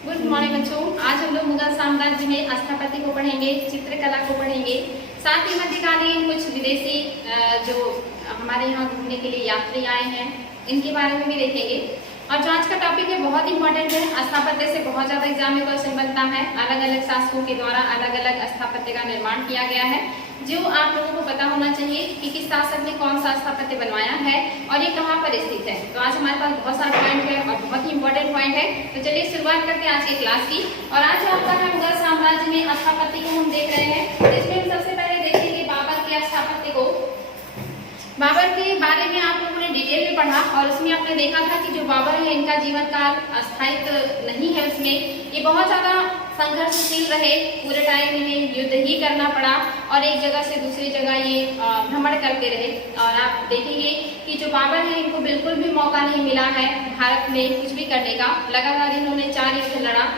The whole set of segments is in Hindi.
गुड मॉर्निंग बच्चों। आज हम लोग मुगल साम्राज्य में स्थापत्य को पढ़ेंगे, चित्रकला को पढ़ेंगे, साथ ही मध्यकालीन कुछ विदेशी जो हमारे यहाँ घूमने के लिए यात्री आए हैं इनके बारे में भी देखेंगे। और जो आज का टॉपिक है बहुत इंपॉर्टेंट है। स्थापत्य से बहुत ज़्यादा एग्जाम में क्वेश्चन बनता है। अलग अलग शासकों के द्वारा अलग अलग स्थापत्य का निर्माण किया गया है, जो आप लोगों को पता होना चाहिए कि किस शासक ने कौन सा स्थापत्य बनवाया है और ये कहाँ पर स्थित है। तो आज हमारे पास बहुत सारे पॉइंट है और बहुत ही इंपॉर्टेंट पॉइंट है। तो चलिए शुरुआत करते हैं आज की क्लास की। और आज आपका है मुगल साम्राज्य में स्थापत्य को हम देख रहे हैं। तो इसमें हम सबसे पहले देखेंगे बाबर के स्थापत्य को। बाबर के बारे में आप लोगों ने डिटेल में पढ़ा और उसमें आपने देखा था कि जो बाबर है इनका जीवन काल अस्थायित्व नहीं है। उसमें ये बहुत ज़्यादा संघर्षशील रहे। पूरे टाइम इन्हें युद्ध ही करना पड़ा और एक जगह से दूसरी जगह ये भ्रमण करते रहे। और आप देखेंगे कि जो बाबर है इनको बिल्कुल भी मौका नहीं मिला है भारत में कुछ भी करने का। लगातार इन्होंने 4 युद्ध लड़ा।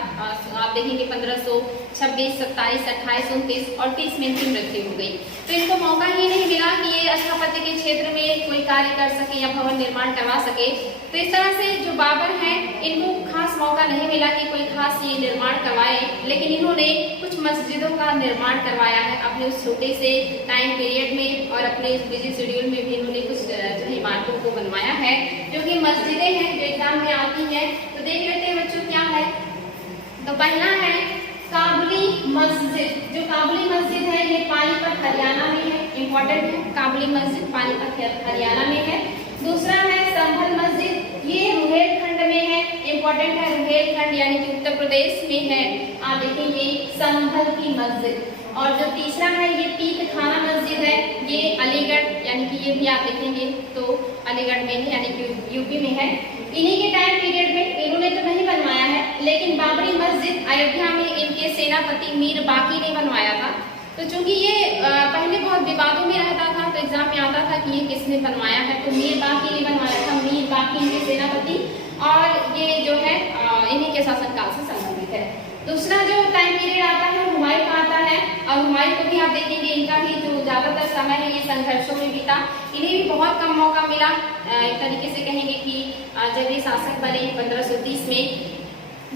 आप देखेंगे 1526, 27, 28, 29 और 30 में इनकी मृत्यु हो गई। तो इनको मौका ही नहीं मिला कि ये स्थापत्य के क्षेत्र में कोई कार्य कर सके या भवन निर्माण करवा सके। तो इस तरह से जो बाबर हैं इनको खास मौका नहीं मिला कि कोई खास ये निर्माण करवाए, लेकिन इन्होंने कुछ मस्जिदों का निर्माण करवाया है अपने उस छोटे से टाइम पीरियड में। और अपने बिजी शेड्यूल में भी इन्होंने कुछ इमारतों को बनवाया है जो कि मस्जिदें हैं जो एग्जाम में आती हैं। तो देख लेते हैं बच्चों क्या है। तो पहला है काबुली मस्जिद। जो काबुली मस्जिद है ये पानीपत हरियाणा में है। इंपॉर्टेंट है, काबुली मस्जिद पानीपत हरियाणा में है। दूसरा है संभल मस्जिद, ये रुहेलखंड में है। इंपॉर्टेंट है, रुहेलखंड यानी कि उत्तर प्रदेश में है। आप देखेंगे संभल की मस्जिद। और जो तीसरा है ये पीक खाना मस्जिद है, ये अलीगढ़ यानी कि ये भी आप देखेंगे तो अलीगढ़ में है यानी कि यूपी में है। इन्हीं के टाइम पीरियड में इन्होंने तो नहीं बनवाया है, लेकिन बाबरी मस्जिद अयोध्या में इनके सेनापति मीर बाकी ने बनवाया था। तो चूंकि ये पहले बहुत विवादों में रहता था तो एग्जाम में आता था कि ये किसने बनवाया है, तो मीर बाकी ने बनवाया था। मीर बाकी के सेनापति और ये जो है इन्हीं के शासनकाल से संबंधित है। दूसरा जो टाइम पीरियड आता है हुमायूं का आता है। और हुमायूं को भी आप देखेंगे इनका भी जो ज्यादातर समय है ये संघर्षों में बीता। इन्हें भी बहुत कम मौका मिला। एक तरीके से कहेंगे कि जब ये शासक बने 1530 में,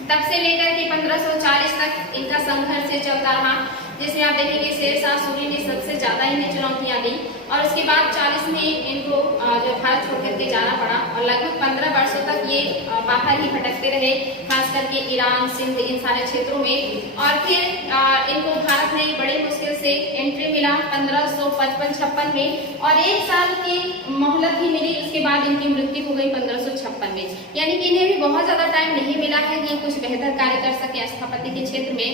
तब से लेकर के 1540 तक इनका संघर्ष चलता रहा, जिसमें आप देखेंगे शेरशाह सूरी ने सबसे ज्यादा इन्हें चुनौतियां दी। और उसके बाद 40 में इनको जो भारत छोड़ करके जाना पड़ा और लगभग 15 वर्षों तक ये बाहर ही भटकते रहे, खास करके ईरान, सिंध, इन सारे क्षेत्रों में। और फिर इनको भारत में बड़ी मुश्किल से एंट्री मिला 1555-56 में और 1 साल की मोहलत ही मिली। उसके बाद इनकी मृत्यु हो गई 1556 में। यानी कि इन्हें भी बहुत ज्यादा टाइम नहीं मिला है कि कुछ बेहतर कार्य कर सके स्थापत्य के क्षेत्र में,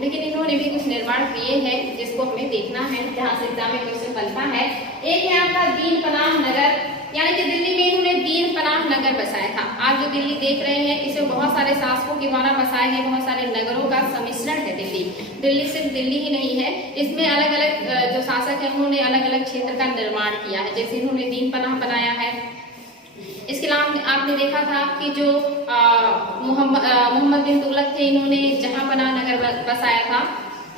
लेकिन इन्होंने भी कुछ निर्माण किए हैं जिसको हमें देखना है, जहाँ से एग्जाम में क्वेश्चन बनता है। एक है आपका दीन पनाह नगर, यानी कि दिल्ली में इन्होंने दीन पनाह नगर बसाया था। आप जो दिल्ली देख रहे हैं इसे बहुत सारे शासकों के द्वारा बसाए हैं, बहुत सारे नगरों का सम्मिश्रण है दिल्ली। दिल्ली सिर्फ दिल्ली ही नहीं है, इसमें अलग अलग जो शासक है उन्होंने अलग अलग क्षेत्र का निर्माण किया है। जैसे इन्होंने दीन पनाह बनाया है। इसके अलावा आपने देखा था कि जो मोहम्मद बिन तुगलक थे इन्होंने जहांपनाह नगर बसाया था।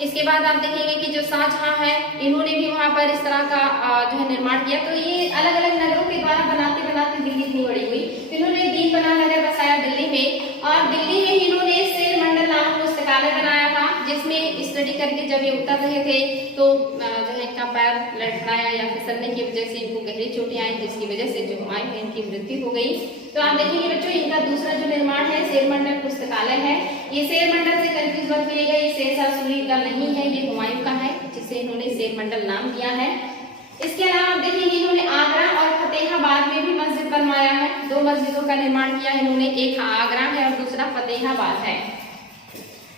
इसके बाद आप देखेंगे कि जो शाहजहां है इन्होंने भी वहां पर इस तरह का जो है निर्माण किया। तो ये अलग अलग नगरों के द्वारा बनाते बनाते दिल्ली इतनी बड़ी हुई। इन्होंने दीनपनाह नगर बसाया दिल्ली में। और दिल्ली में इन्होंने शेर मंडल नामक पुस्तकालय बनाया था, जिसमें स्टडी करके जब ये उतर रहे थे तो जो है इनका पैर लड़खड़ाया या फिसलने की वजह से इनको गहरी चोटें आई, जिसकी वजह से जो हुमायूं है इनकी मृत्यु हो गई। तो आप देखेंगे बच्चों इनका दूसरा जो निर्माण है शेर मंडल पुस्तकालय है। ये शेर मंडल से कंफ्यूज मत होइएगा, ये शेरशाह सूरी का नहीं है, ये हुमायूं का है, जिसे इन्होंने शेर मंडल नाम दिया है। इसके अलावा आप देखेंगे इन्होंने आगरा और फतेहाबाद में भी मस्जिद बनवाया है। 2 मस्जिदों का निर्माण किया इन्होंने, एक आगरा है और दूसरा फतेहाबाद है।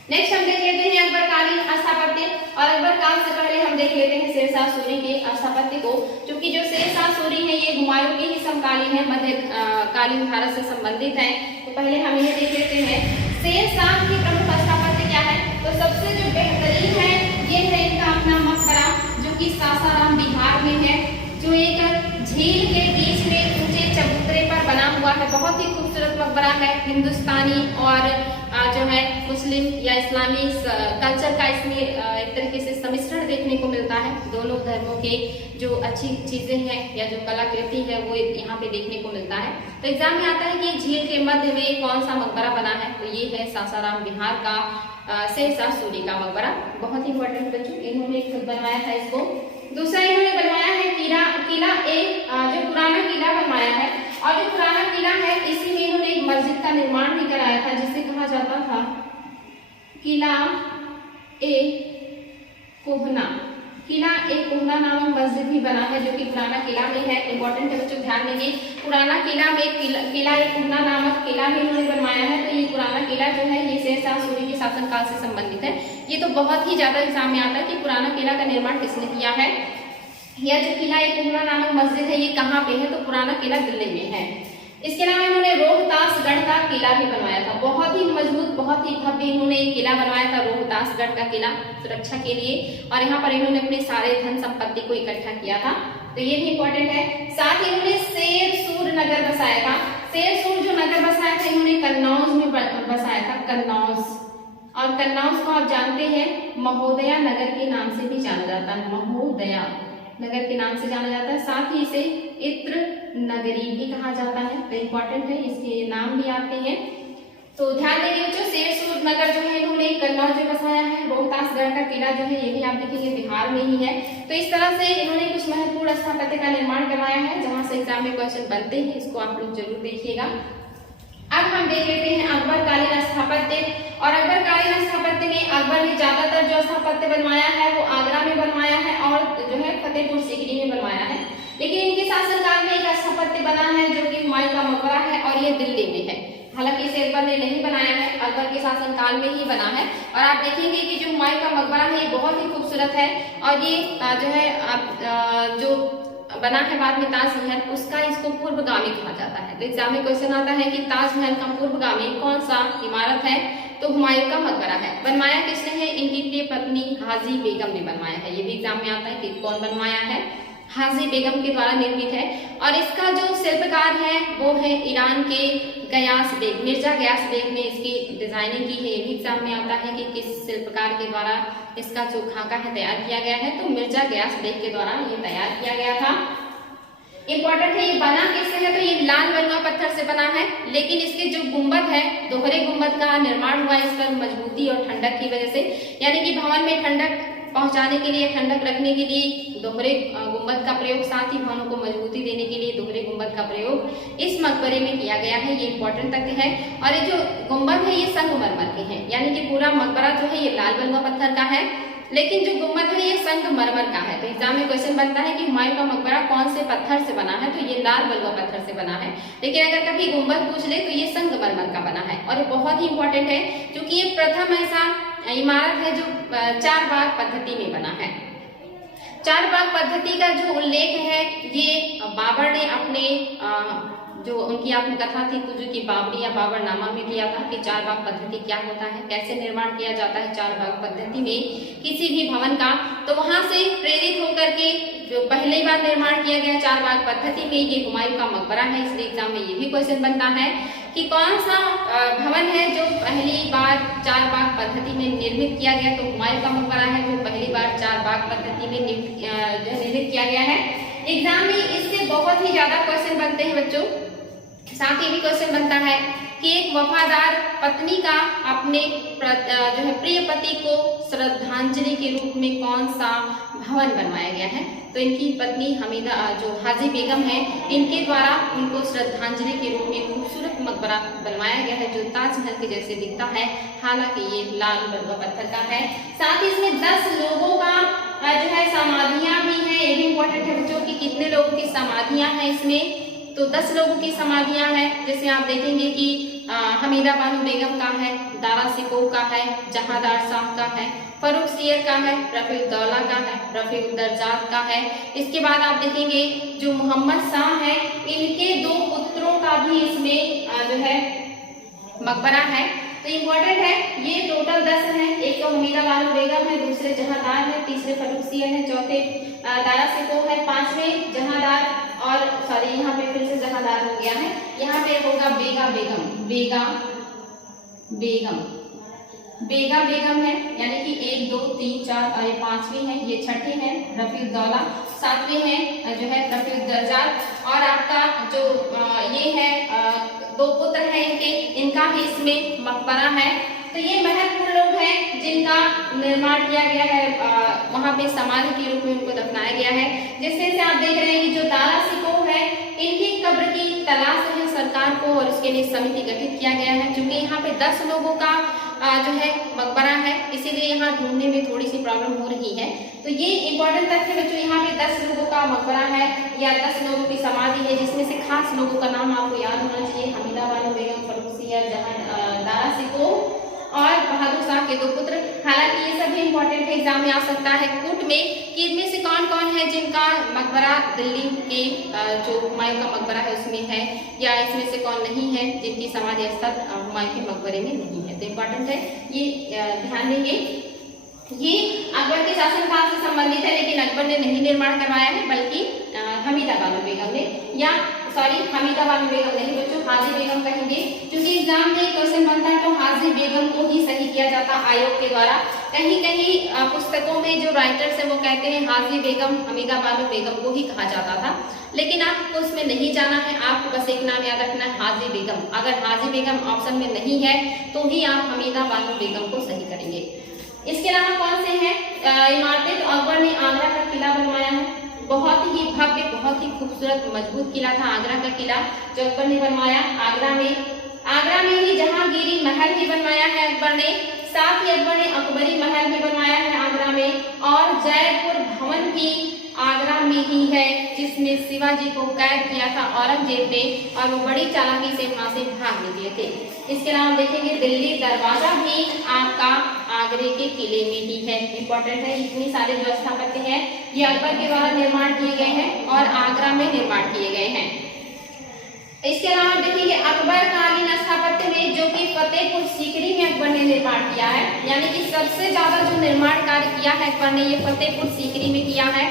नेक्स्ट हम देख लेते हैं अकबरकालीन स्थापत्य। और अकबर काल से पहले हम देख लेते हैं शेरशाह सूरी के स्थापत्य को। क्योंकि जो शेरशाह सूरी है ये हुमायूं के ही समकालीन है, मध्यकालीन भारत से संबंधित है। तो पहले हम ये देख लेते हैं शेरशाह की प्रमुख स्थापत्य क्या है। तो सबसे जो बेहतरीन है ये है इनका अपना मकबरा, जो कि सासाराम बिहार में है, जो एक झील के बीच में ऊंचे चबूतरे पर बना हुआ है, बहुत ही खूबसूरत मकबरा है। हिंदुस्तानी और जो है मुस्लिम या इस्लामी कल्चर का इसमें एक तरीके से सम्मिश्रण देखने को मिलता है। दोनों धर्मों के जो अच्छी चीजें हैं या जो कलाकृति है वो यहाँ पे देखने को मिलता है। तो एग्जाम में आता है कि झील के मध्य में कौन सा मकबरा बना है, तो ये है सासाराम बिहार का शेरशाह सूरी का मकबरा। बहुत ही इंपॉर्टेंट बच्चों, इन्होंने खुद बनवाया था इसको। दूसरा इन्होंने बनवाया है किला एक, जो पुराना किला बनवाया है, और जो पुराना किला है इसी में इन्होंने एक मस्जिद का निर्माण भी कराया था, जिसे कहा जाता था किला ए कोहना। किला ए कोहना नामक मस्जिद भी बना है, जो कि पुराना किला में है। इंपॉर्टेंट है बच्चों, ध्यान देंगे। पुराना किला में किला ए कोहना नामक किला भी इन्होंने बनवाया है। तो ये पुराना किला जो है ये शेरशाह सूरी के शासनकाल से संबंधित है। ये तो बहुत ही ज्यादा एग्जाम में आता है कि पुराना किला का निर्माण किसने किया है। यह जो किला ए कोहना नामक मस्जिद है ये कहाँ पे है, तो पुराना किला दिल्ली में है। इसके अलावा इन्होंने रोहतासगढ़ का किला भी बनवाया था। बहुत ही मजबूत, बहुत ही भव्य इन्होंने एक किला बनवाया था, रोहतासगढ़ का किला, सुरक्षा के लिए। और यहाँ पर इन्होंने अपने सारे धन संपत्ति को इकट्ठा किया था, तो ये भी इंपॉर्टेंट है। साथ ही इन्होंने शेरसूर नगर बसाया था। शेरसूर जो नगर बसाया था इन्होंने कन्नौज में बसाया था, कन्नौज। और कन्नौज को आप जानते हैं महोदया नगर के नाम से भी जाना जाता है, महोदया नगर के नाम से जाना जाता है। साथ ही इसे इत्र नगरी भी कहा जाता है, तो इंपॉर्टेंट है, इसके नाम भी आते हैं। तो ध्यान देंगे बच्चों, शेरसूर नगर जो है इन्होंने कन्नौज में बसाया है। रोहतासगढ़ का किला जो है ये भी आप देखेंगे बिहार में ही है। तो इस तरह से इन्होंने कुछ महत्वपूर्ण स्थापत्य का निर्माण करवाया है, जहां से एग्जाम में क्वेश्चन बनते हैं। इसको आप लोग जरूर देखिएगा। अब हम देख लेते हैं अकबरकालीन स्थापत्य। और अकबरकालीन स्थापत्य में अकबर ने ज्यादातर जो स्थापत्य बनवाया है वो आगरा में बनवाया है और जो है फतेहपुर सीकरी में बनवाया है। लेकिन इनके शासनकाल में एक स्थापत्य बना है जो कि हुमायूं का मकबरा है, और ये दिल्ली में है। हालांकि इसे अकबर ने नहीं बनाया है, अकबर के शासनकाल में ही बना है। और आप देखेंगे कि जो हुमायूं का मकबरा है ये बहुत ही खूबसूरत है, और ये जो है जो बना है बाद में ताजमहल, उसका इसको पूर्वगामी कहा जाता है। तो एग्जाम में क्वेश्चन आता है कि ताजमहल का पूर्वगामी कौन सा इमारत है, तो हुमायूं का मकबरा है। बनवाया किसने है, इनकी प्रिय पत्नी हाजी बेगम ने बनवाया है। ये भी एग्जाम में आता है कि कौन बनवाया है, हाजी बेगम के द्वारा निर्मित है। और इसका जो शिल्पकार है वो है ईरान के गयास बेग, मिर्जा गयास बेग ने इसकी डिजाइनिंग की है। ये भी एग्जाम में आता है कि किस शिल्पकार के द्वारा इसका जो खाका है तैयार किया गया है, तो मिर्जा गयास बेग के द्वारा ये तैयार किया गया था। इंपॉर्टेंट है, ये बना किससे है, तो ये लाल बलुआ पत्थर से बना है। लेकिन इसके जो गुंबद है, दोहरे गुंबद का निर्माण हुआ इस पर मजबूती और ठंडक की वजह से, यानी कि भवन में ठंडक पहुंचाने के लिए, ठंडक रखने के लिए दोहरे गुंबद का प्रयोग, साथ ही भवनों को मजबूती देने के लिए दोहरे गुंबद का प्रयोग इस मकबरे में किया गया है। ये इंपॉर्टेंट तथ्य है। और ये जो गुंबद है ये संगमरमर के हैं, यानी कि पूरा मकबरा जो है ये लाल बलुआ पत्थर का है, लेकिन जो गुंबद है ये संगमरमर का है। तो एग्जाम में क्वेश्चन बनता है कि हुमायूं का मकबरा कौन से पत्थर से बना है, तो ये लाल बलुआ पत्थर से बना है। लेकिन अगर कभी गुंबद पूछ ले तो ये संगमरमर का बना है। और ये बहुत ही इंपॉर्टेंट है क्योंकि ये प्रथम ऐसा इमारत है जो 4 बाग पद्धति में बना है। 4 बाग पद्धति का जो उल्लेख है ये बाबर ने अपने जो उनकी आत्मकथा थी कुजू की बाबरी या बाबरनामा में किया था कि 4 बाग पद्धति क्या होता है, कैसे निर्माण किया जाता है 4 बाग पद्धति में किसी भी भवन का। तो वहां से प्रेरित होकर के जो पहली बार निर्माण किया गया 4 बाग पद्धति में ये हुमायूं का मकबरा है। इसलिए एग्जाम में ये भी क्वेश्चन बनता है कि कौन सा भवन है जो पहली बार 4 बाग पद्धति में निर्मित किया गया, तो हुमायूं का मकबरा है जो पहली बार 4 बाग पद्धति में निर्मित किया गया है। एग्जाम में इससे बहुत ही ज्यादा क्वेश्चन बनते हैं बच्चों। साथ ही भी क्वेश्चन बनता है कि एक वफादार पत्नी का अपने जो है प्रिय पति को श्रद्धांजलि के रूप में कौन सा भवन बनवाया गया है, तो इनकी पत्नी हमीदा जो हाजी बेगम है इनके द्वारा उनको श्रद्धांजलि के रूप में खूबसूरत मकबरा बनवाया गया है जो ताजमहल के जैसे दिखता है, हालांकि ये लाल बलुआ पत्थर का है। साथ ही इसमें 10 लोगों का जो है समाधियां भी हैं। ये भी इंपॉर्टेंट है बच्चों की कितने लोगों की समाधियां हैं इसमें, तो 10 लोगों की समाधियां हैं। जैसे आप देखेंगे कि हमीदा बानो बेगम का है, दारा सिकोह का है, जहांदार शाह का है, फरूख सियर का है, रफीउद्दौला का है, रफीउद्दर्जात का है। इसके बाद आप देखेंगे जो मोहम्मद शाह है इनके 2 पुत्रों का भी इसमें जो है मकबरा है। तो इम्पोर्टेंट है, ये टोटल 10 है। एक तो हमीदा बानो बेगम है, दूसरे जहांदार है, तीसरे फरूख सियर है, चौथे दारा सिकोह है, 5वें जहांदार और सॉरी यहाँ पे फिर से जहादार हो गया है, यहाँ पे होगा बेगा बेगम, बेगा बेगम, बेगा बेगम है, यानी कि 1 2 3 4 और ये 5वीं है, ये 6ठी है रफीउद्दौला, 7वीं है जो है रफीउद्दर्जात। और आपका जो ये है 2 पुत्र हैं इनके, इनका भी इसमें मकबरा है। तो ये महत्वपूर्ण लोग हैं जिनका निर्माण किया गया है, वहां पे समाधि के रूप में उनको दफनाया गया है। जिससे से आप देख रहे हैं कि जो दारा सिकोह है, इनकी कब्र की तलाश है सरकार को और उसके लिए समिति गठित किया गया है। क्योंकि यहाँ पे 10 लोगों का जो है मकबरा है, इसीलिए यहाँ ढूंढने में थोड़ी सी प्रॉब्लम हो रही है। तो ये इंपॉर्टेंट तथ्य बच्चों, यहाँ पे 10 लोगों का मकबरा है या 10 लोगों की समाधि है, जिसमें से खास लोगों का नाम आपको याद होना चाहिए। हमीदा बानो बेगम, फर्रुख सियर, जहां दारा सिकोह और बहादुर शाह के 2 पुत्र। हालांकि ये सभी इंपॉर्टेंट है, एग्जाम में आ सकता है कूट में कि इनमें से कौन कौन है जिनका मकबरा दिल्ली के जो हुमायूं का मकबरा है उसमें है, या इसमें से कौन नहीं है जिनकी समाधि स्थल हुमायूं के मकबरे में नहीं है। तो इंपॉर्टेंट है, ये ध्यान देंगे। ये अकबर के शासनकाल से संबंधित है, लेकिन अकबर ने नहीं निर्माण करवाया है, बल्कि हमीदा बानो बेगम ने, या सॉरी हमीदा बानो बेगम नहीं बच्चों, हाजी बेगम कहेंगे। क्योंकि एग्जाम में क्वेश्चन बनता है तो हाजी बेगम को ही सही किया जाता आयोग के द्वारा। कहीं कहीं पुस्तकों में जो राइटर्स है वो कहते हैं हाजी बेगम, हमीदा बानो बेगम को ही कहा जाता था, लेकिन आपको उसमें नहीं जाना है। आपको बस एक नाम याद रखना है, हाजी बेगम। अगर हाजी बेगम ऑप्शन में नहीं है तो ही आप हमीदा बानो बेगम को सही करेंगे। इसके अलावा कौन से हैं इमारतें? तो अकबर ने आगरा का किला बनवाया है, बहुत ही भव्य, बहुत ही खूबसूरत मजबूत किला था आगरा का किला जो अकबर ने बनवाया। आगरा में ही जहांगीरी महल भी बनवाया है अकबर ने, साथ ही अकबर ने अकबरी महल भी बनवाया है आगरा में, और जयपुर भवन भी आगरा में ही है, जिसमें शिवाजी को कैद किया था औरंगजेब ने और वो बड़ी चालाकी से वहां से भाग निकले थे। इसके अलावा देखेंगे दिल्ली दरवाजा भी आपका आगरे के किले में ही है, इंपॉर्टेंट है। इतनी सारे जो स्थापत्य हैं ये अकबर के द्वारा निर्माण किए गए हैं और आगरा में निर्माण किए गए हैं। इसके अलावा देखेंगे अकबर कालीन स्थापत्य में जो कि फतेहपुर सीकरी में अकबर ने निर्माण किया है, यानी कि सबसे ज्यादा जो निर्माण कार्य किया है अकबर ने ये फतेहपुर सीकरी में किया है।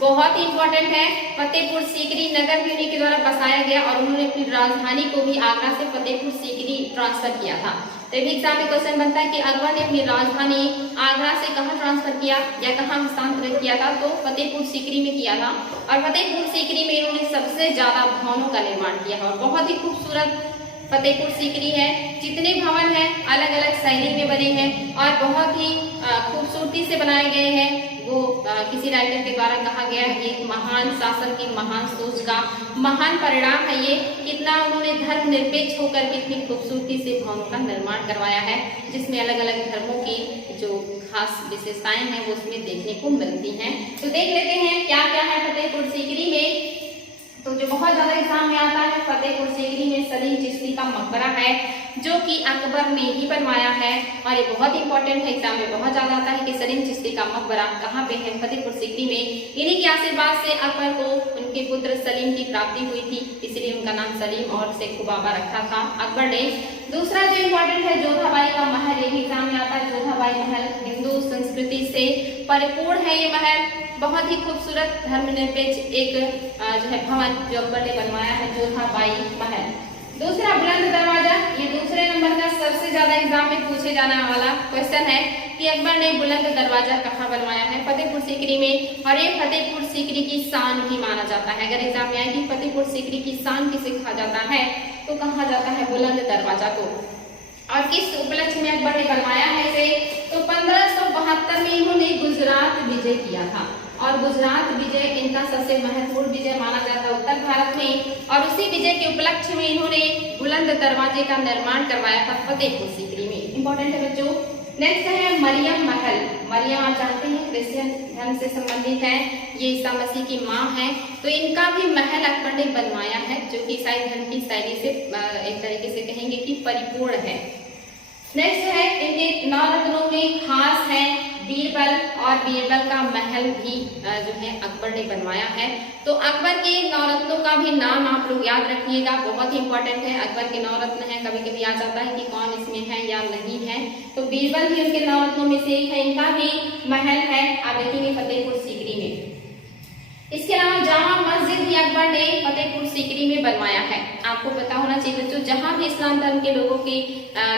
बहुत ही इंपॉर्टेंट है, फतेहपुर सीकरी नगर भी उन्हीं के द्वारा बसाया गया और उन्होंने अपनी राजधानी को भी आगरा से फतेहपुर सीकरी ट्रांसफर किया था। तो भी एग्जाम में क्वेश्चन बनता है कि अकबर ने अपनी राजधानी आगरा से कहाँ ट्रांसफर किया या कहाँ हस्तांतरित किया था? तो फतेहपुर सीकरी में किया था। और फतेहपुर सीकरी में इन्होंने सबसे ज्यादा भवनों का निर्माण किया है और बहुत ही खूबसूरत फतेहपुर सीकरी है। जितने भवन हैं अलग अलग शैली में बने हैं और बहुत ही खूबसूरती से बनाए गए हैं। वो किसी राइटर के द्वारा कहा गया है एक महान शासन की महान सोच का महान परिणाम है ये, कितना उन्होंने धर्मनिरपेक्ष होकर कितनी खूबसूरती से भवनों का निर्माण करवाया है, जिसमें अलग अलग धर्मों की जो खास विशेषताएं हैं वो उसमें देखने को मिलती हैं। तो देख लेते हैं क्या क्या है फतेहपुर सीकरी में। तो जो बहुत ज्यादा एग्जाम में आता है, फतेहपुर सीकरी में सलीम चिश्ती का मकबरा है जो कि अकबर ने ही बनवाया है और ये बहुत इंपॉर्टेंट है, एग्जाम में बहुत ज्यादा आता है कि सलीम चिश्ती का मकबरा कहाँ पे है? फतेहपुर सीकरी में। इन्हीं के आशीर्वाद से अकबर को उनके पुत्र सलीम की प्राप्ति हुई थी, इसलिए उनका नाम सलीम और शेखू बाबा रखा था अकबर ने। दूसरा जो इम्पोर्टेंट है जोधाबाई का महल, ये भी एग्जाम में आता है। जोधाबाई महल हिंदू संस्कृति से परिपूर्ण है, ये महल बहुत ही खूबसूरत धर्मनिरपेक्ष एक जो है भवन जो अकबर ने बनवाया है, जोधाबाई महल। दूसरा बुलंद दरवाजा, ये दूसरे नंबर का सबसे ज्यादा एग्जाम में पूछे जाने वाला क्वेश्चन है कि अकबर ने बुलंद दरवाजा कहाँ बनवाया है? फतेहपुर सीकरी में। और ये फतेहपुर सीकरी की शान भी माना जाता है। अगर एग्जाम में आए कि फतेहपुर सीकरी की शान किसे कहा जाता है तो कहा जाता है बुलंद दरवाजा को। और किस उपलक्ष्य में अकबर ने बनवाया है इसे? तो 1572 में इन्होंने गुजरात विजय किया था और गुजरात विजय इनका सबसे महत्वपूर्ण विजय माना जाता है उत्तर भारत में। और उसी विजय के उपलक्ष्य में इन्होंने बुलंद दरवाजे का निर्माण करवाया था फतेहपुर सीकरी में। इंपॉर्टेंट है बच्चों। नेक्स्ट है मरियम महल। मरियम आप जानते हैं क्रिश्चियन धर्म से संबंधित है, ये ईसा मसीह की माँ है। तो इनका भी महल अकबर ने बनवाया है जो कि ईसाई धर्म की शैली से एक तरीके से कहेंगे कि परिपूर्ण है। नेक्स्ट है इनके नवरत्नों में खास है बीरबल, और बीरबल का महल भी जो है अकबर ने बनवाया है। तो अकबर के नवरत्नों का भी नाम आप लोग याद रखिएगा, बहुत ही इंपॉर्टेंट है। अकबर के नवरत्न है, कभी कभी आ जाता है कि कौन इसमें है या नहीं है। तो बीरबल भी उनके नवरत्नों में से एक है, इनका भी महल है, आप देखेंगे फतेहपुर सीकरी में। इसके अलावा जामा मस्जिद भी अकबर ने फतेहपुर सीकरी में बनवाया है। आपको पता होना चाहिए बच्चों, जहाँ भी इस्लाम धर्म के लोगों की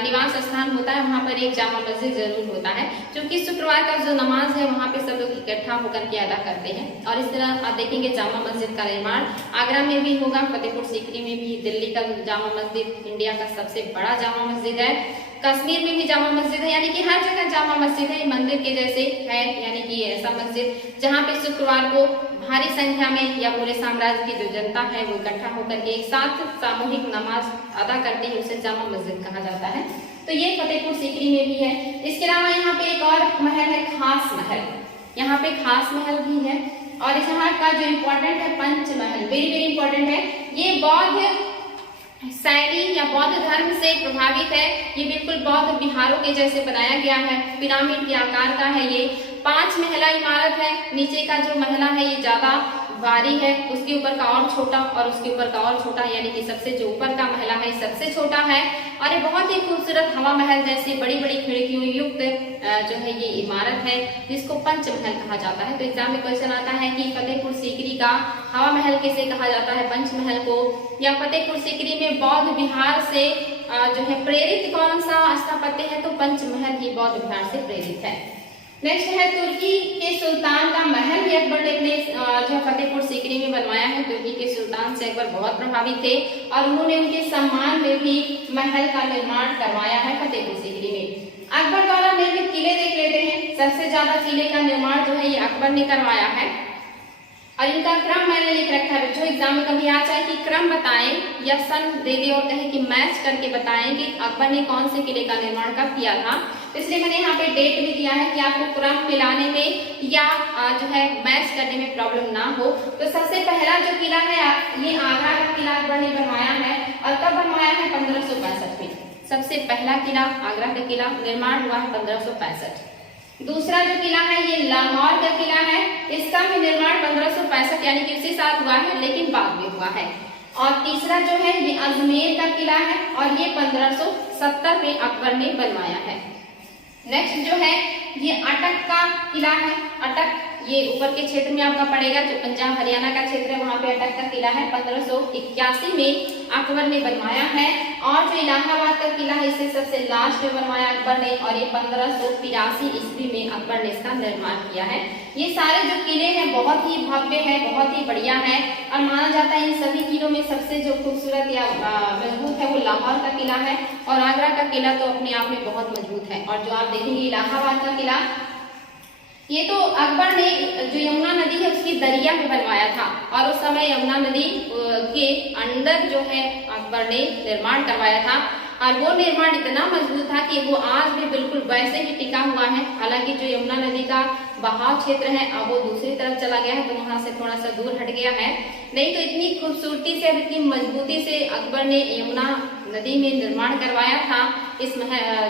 निवास स्थान होता है वहाँ पर एक जामा मस्जिद जरूर होता है, क्योंकि शुक्रवार का जो नमाज है वहाँ पे सब लोग इकट्ठा होकर के अदा करते हैं। और इस तरह आप देखेंगे जामा मस्जिद का निर्माण आगरा में भी होगा, फतेहपुर सीकरी में भी, दिल्ली का जामा मस्जिद इंडिया का सबसे बड़ा जामा मस्जिद है, कश्मीर में भी जामा मस्जिद है, यानी कि हर जगह जामा मस्जिद है, मंदिर के जैसे है। यानी कि ऐसा मस्जिद जहाँ पे शुक्रवार को भारी संख्या में या पूरे साम्राज्य की जो जनता है वो इकट्ठा होकर के एक साथ सामूहिक नमाज अदा करते हैं, उसे जामा मस्जिद कहा जाता है। तो ये फतेहपुर सीकरी में भी है। इसके अलावा यहाँ पे एक और महल है, खास महल। यहाँ पे खास महल भी है। और इस यहाँ का जो इम्पोर्टेंट है पंच महल, वेरी वेरी इंपॉर्टेंट है। ये बौद्ध शैली या बौद्ध धर्म से प्रभावित है। ये बिल्कुल बौद्ध विहारों के जैसे बनाया गया है, पिरामिड के आकार का है। ये 5 महला इमारत है। नीचे का जो महला है ये ज्यादा भारी है, उसके ऊपर का और छोटा और उसके ऊपर का और छोटा, यानी कि सबसे जो ऊपर का महला है सबसे छोटा है। और ये बहुत ही खूबसूरत हवा महल जैसे बड़ी बड़ी खिड़कियों युक्त जो है ये इमारत है, जिसको पंच महल कहा जाता है। तो एग्जाम में क्वेश्चन आता है कि फतेहपुर सीकरी का हवा महल किसे कहा जाता है, पंच महल को, या फतेहपुर सीकरी में बौद्ध विहार से जो है प्रेरित कौन सा स्थापत्य है, तो पंच महल ही बौद्ध विहार से प्रेरित है। नेक्स्ट है तुर्की के सुल्तान का महल भी अकबर ने अपने जो फतेहपुर सीकरी में बनवाया है। तुर्की के सुल्तान से अकबर बहुत प्रभावित थे और उन्होंने उनके सम्मान में भी महल का निर्माण करवाया है फतेहपुर सीकरी में। अकबर द्वारा निर्मित किले देख लेते हैं। सबसे ज्यादा किले का निर्माण जो है ये अकबर ने करवाया है और इनका क्रम मैंने लिख रखा है। जो एग्जाम में कभी आ जाए कि क्रम बताएं या सन दे दे और कहे कि मैच करके बताएं कि अकबर ने कौन से किले का निर्माण कब किया था, इसलिए मैंने यहाँ पे डेट भी दिया है कि आपको क्रम मिलाने में या जो है मैच करने में प्रॉब्लम ना हो। तो सबसे पहला जो किला है ये आगरा का किला अकबर ने बनवाया है और कब बनवाया है, 1565 में। सबसे पहला किला आगरा का किला निर्माण हुआ है 1565। दूसरा जो किला है ये लाहौर का किला है, इसका भी निर्माण 1565 यानी कि उसी साल हुआ है लेकिन बाद में हुआ है। और तीसरा जो है ये अजमेर का किला है और ये 1570 में अकबर ने बनवाया है। नेक्स्ट जो है ये अटक का किला है। अटक ये ऊपर के क्षेत्र में आपका पड़ेगा, जो पंजाब हरियाणा का क्षेत्र है वहां पे अटक का किला है, 1581 में अकबर ने बनवाया है। और जो इलाहाबाद का किला है इसे सबसे लास्ट में बनवाया अकबर ने और ये 1583 ईस्वी में अकबर ने इसका निर्माण किया है। ये सारे जो किले हैं बहुत ही भव्य है, बहुत ही बढ़िया है और माना जाता है इन सभी किलों में सबसे जो खूबसूरत या मजबूत है वो लाहौर का किला है और आगरा का किला तो अपने आप में बहुत मजबूत है। और जो आप देखेंगे इलाहाबाद का किला, ये तो अकबर ने जो यमुना नदी है उसकी दरिया में बनवाया था और उस समय यमुना नदी के अंदर जो है अकबर ने निर्माण करवाया था और वो निर्माण इतना मजबूत था कि वो आज भी बिल्कुल वैसे ही टिका हुआ है। हालांकि जो यमुना नदी का बहाव क्षेत्र है अब वो दूसरी तरफ चला गया है तो वहां से थोड़ा सा दूर हट गया है, नहीं तो इतनी खूबसूरती से इतनी मजबूती से अकबर ने यमुना नदी में निर्माण करवाया था इस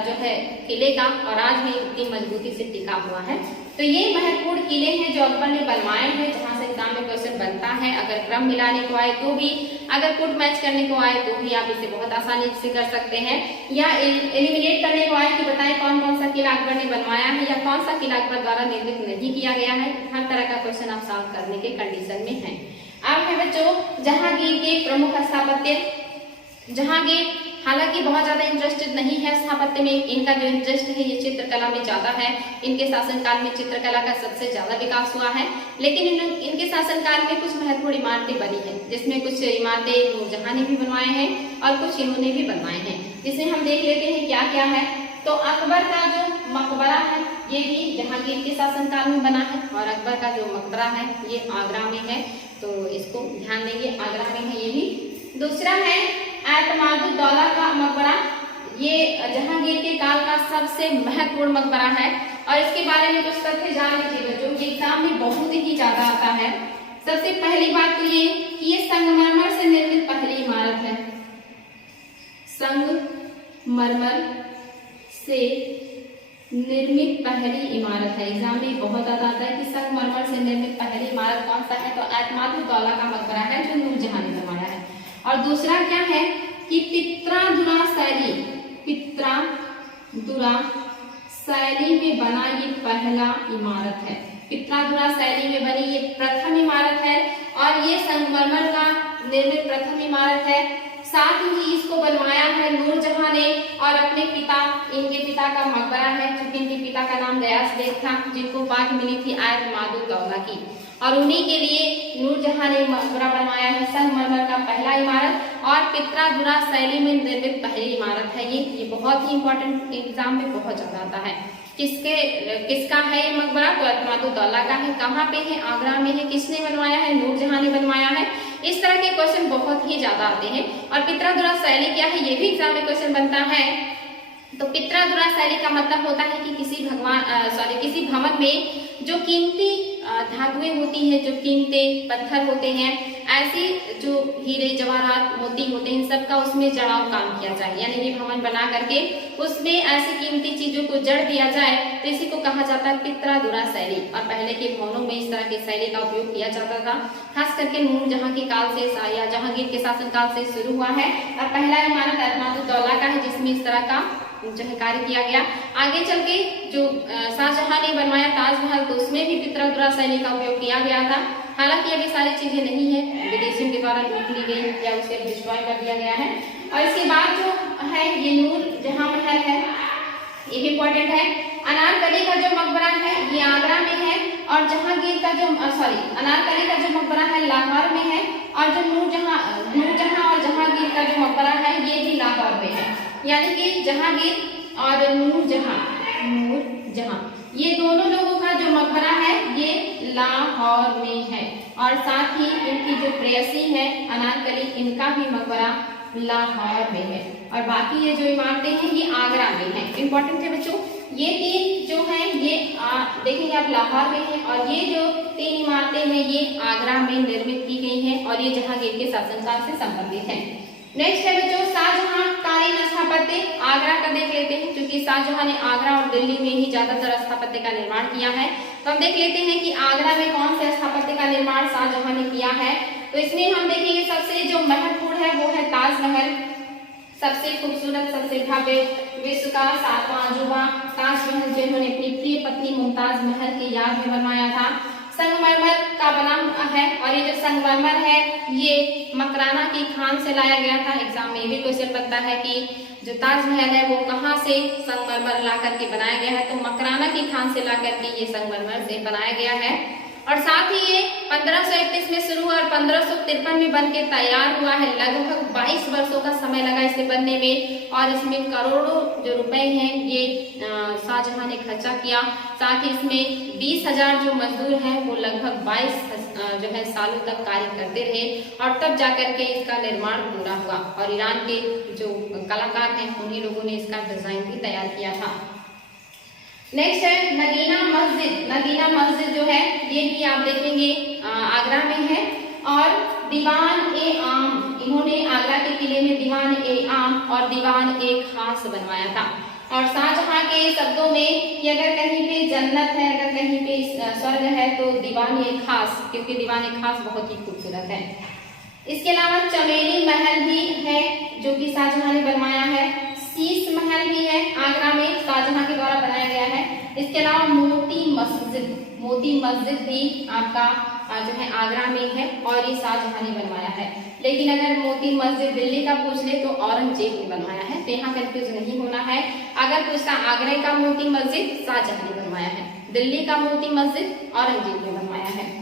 जो है किले का और आज भी इतनी मजबूती से टिका हुआ है। तो ये महत्वपूर्ण किले हैं जो अकबर ने बनवाए हैं, जहां से एग्जाम में क्वेश्चन बनता है। अगर क्रम मिलाने को आए तो भी, अगर पुट मैच करने को आए तो भी आप इसे बहुत आसानी से कर सकते हैं, या एलिमिनेट करने को आए कि बताएं कौन कौन सा किला अकबर ने बनवाया है या कौन सा किला अकबर द्वारा निर्मित नहीं किया गया है। हर तरह का क्वेश्चन आप सॉल्व करने के कंडीशन में है। अब है बच्चों जहांगीर के प्रमुख स्थापत्य। जहांगीर हालांकि बहुत ज्यादा इंटरेस्टेड नहीं है स्थापत्य में, इनका जो इंटरेस्ट है ये चित्रकला में ज्यादा है। इनके शासनकाल में चित्रकला का सबसे ज्यादा विकास हुआ है, लेकिन इनके शासनकाल में कुछ महत्वपूर्ण इमारतें बनी हैं, जिसमें कुछ इमारतें नूरजहां ने भी बनवाए हैं और कुछ इन्होंने भी बनवाए हैं, जिसे हम देख लेते हैं क्या क्या है। तो अकबर का जो मकबरा है ये भी जहांगीर के शासनकाल में बना है और अकबर का जो मकबरा है ये आगरा में है, तो इसको ध्यान देंगे, आगरा में है ये भी। दूसरा है एतमादुद्दौला का मकबरा, ये जहांगीर के काल का सबसे महत्वपूर्ण मकबरा है और इसके बारे में कुछ तथ्य जान लीजिए बच्चों, ये एग्जाम में बहुत ही ज्यादा आता है। सबसे पहली बात तो ये कि ये संगमरमर से निर्मित पहली इमारत है। संगमरमर से निर्मित पहली इमारत है। एग्जाम में बहुत ज्यादा आता है कि संगमरमर से निर्मित पहली इमारत कौन सा है, तो एतमादुद्दौला का मकबरा है जो नूरजहां ने बनवाया है। और दूसरा क्या है कि पित्रादुरा शैली, पित्रादुरा शैली में बना ये पहला इमारत है। पित्राधुरा शैली में बनी ये प्रथम इमारत है और ये संगमरमर का निर्मित प्रथम इमारत है। साथ ही इसको बनवाया है नूरजहां ने और अपने पिता, इनके पिता का मकबरा है, क्योंकि इनके पिता का नाम गयास बेग था, जिनको पाक मिली थी आयत मादुद्दौला की, और उन्हीं के लिए नूरजहां ने मकबरा बनवाया है। संगमरमर का पहला इमारत और पित्राधुरा शैली में निर्मित पहली इमारत है। ये बहुत ही इंपॉर्टेंट एग्जाम में बहुत ज्यादा आता है। किसका है ये मकबरा? तो अतमादुद्दौला का है। कहाँ पे है? आगरा में है। किसने बनवाया है? नूरजहां ने बनवाया है। इस तरह के क्वेश्चन बहुत ही ज्यादा आते हैं। और पित्राधुरा शैली क्या है, ये भी एग्जाम में क्वेश्चन बनता है। तो पित्राधुरा शैली का मतलब होता है कि किसी भवन में जो कीमती धातुएं होती हैं, जो कीमती पत्थर होते हैं, ऐसे जो हीरे जवाहरात मोती होते हैं, इन सब का उसमें जड़ाव काम किया जाए, यानी ये भवन बना करके उसमें ऐसी कीमती चीजों को जड़ दिया जाए, तो इसी को कहा जाता है पित्राधुरा शैली। और पहले के भवनों में इस तरह की शैली का उपयोग किया जाता था, खास करके नूरजहां के काल से या जहांगीर के शासनकाल से शुरू हुआ है। और पहला इमारत अतमादुद्दौला का है, जिसमें इस तरह का जो है कार्य किया गया। आगे चल के जो शाहजहां ने बनवाया ताजमहल, तो उसमें भी पित्राधुरा शैली का उपयोग किया गया था। हालांकि अभी सारी चीजें नहीं है, विदेशियों के द्वारा लूट ली गई या उसे डिस्ट्रॉय कर दिया गया है। और इसके बाद जो है ये नूरजहां महल है, ये भी इम्पोर्टेंट है। अनारकली का जो मकबरा है ये आगरा में है, और जहांगीर का जो अनारकली का जो मकबरा है लाहौर में है, और जो नूरजहां और जहांगीर का जो मकबरा है ये भी लाहौर में है। यानी कि जहांगीर और नूरजहां ये दोनों लोगों का जो मकबरा है ये लाहौर में है। और साथ ही इनकी जो प्रेयसी है अनारकली, इनका भी मकबरा लाहौर में है। और बाकी ये जो इमारतें हैं ये आगरा में है। इंपॉर्टेंट है बच्चों, ये तीन जो हैं ये देखेंगे आप लाहौर में है, और ये जो तीन इमारतें हैं ये आगरा में निर्मित की गई हैं, और ये जहांगीर के शासनकाल से संबंधित है। नेक्स्ट है बच्चों शाहजहां कालीन स्थापत्य। आगरा का देख लेते हैं, क्योंकि शाहजहां ने आगरा और दिल्ली में ही ज्यादातर स्थापत्य का निर्माण किया है। तो हम देख लेते हैं कि आगरा में कौन से स्थापत्य का निर्माण शाहजहां ने किया है। तो इसमें हम देखेंगे सबसे जो महत्वपूर्ण है वो है ताजमहल। सबसे खूबसूरत, सबसे भव्य, विश्व का 7वां अजूबा ताजमहल जो इन्होंने अपनी प्रिय पत्नी मुमताज महल के याद में बनवाया था। संगमरमर का बना हुआ है, और ये जो संगमरमर है ये मकराना की खान से लाया गया था। एग्जाम में भी क्वेश्चन बनता है कि जो ताजमहल है वो कहाँ से संगमरमर ला करके बनाया गया है, तो मकराना की खान से ला करके ये संगमरमर से बनाया गया है। और साथ ही ये 1531 में शुरू हुआ और 1553 में बन के तैयार हुआ है। लगभग 22 वर्षों का समय लगा इसे बनने में, और इसमें करोड़ों जो रुपए हैं ये शाहजहां ने खर्चा किया। साथ ही इसमें 20,000 जो मजदूर हैं वो लगभग 22 जो है सालों तक कार्य करते रहे, और तब जाकर के इसका निर्माण पूरा हुआ। और ईरान के जो कलाकार हैं उन्हीं लोगों ने इसका डिजाइन भी तैयार किया था। नेक्स्ट है नगीना मस्जिद। नगीना मस्जिद जो है ये भी आप देखेंगे आगरा में है। और दीवान-ए-आम, इन्होंने आगरा के किले में दीवान-ए-आम और दीवान-ए-खास बनवाया था। और शाहजहां के शब्दों में कि अगर कहीं पे जन्नत है, अगर कहीं पे स्वर्ग है, तो दीवान-ए-खास, क्योंकि दीवान-ए-खास बहुत ही खूबसूरत है। इसके अलावा चमेली महल भी है जो कि शाहजहां ने बनवाया है। शीश महल भी है आगरा में, शाहजहां के द्वारा बनाया गया है। इसके अलावा मोती मस्जिद भी आपका जो है आगरा में है, और ये शाहजहां ने बनवाया है। लेकिन अगर मोती मस्जिद दिल्ली का पूछ ले तो औरंगजेब ने बनवाया है, तो यहाँ कंफ्यूज नहीं होना है। अगर पूछता आगरा का मोती मस्जिद शाहजहां ने बनवाया है, दिल्ली का मोती मस्जिद औरंगजेब ने बनवाया है।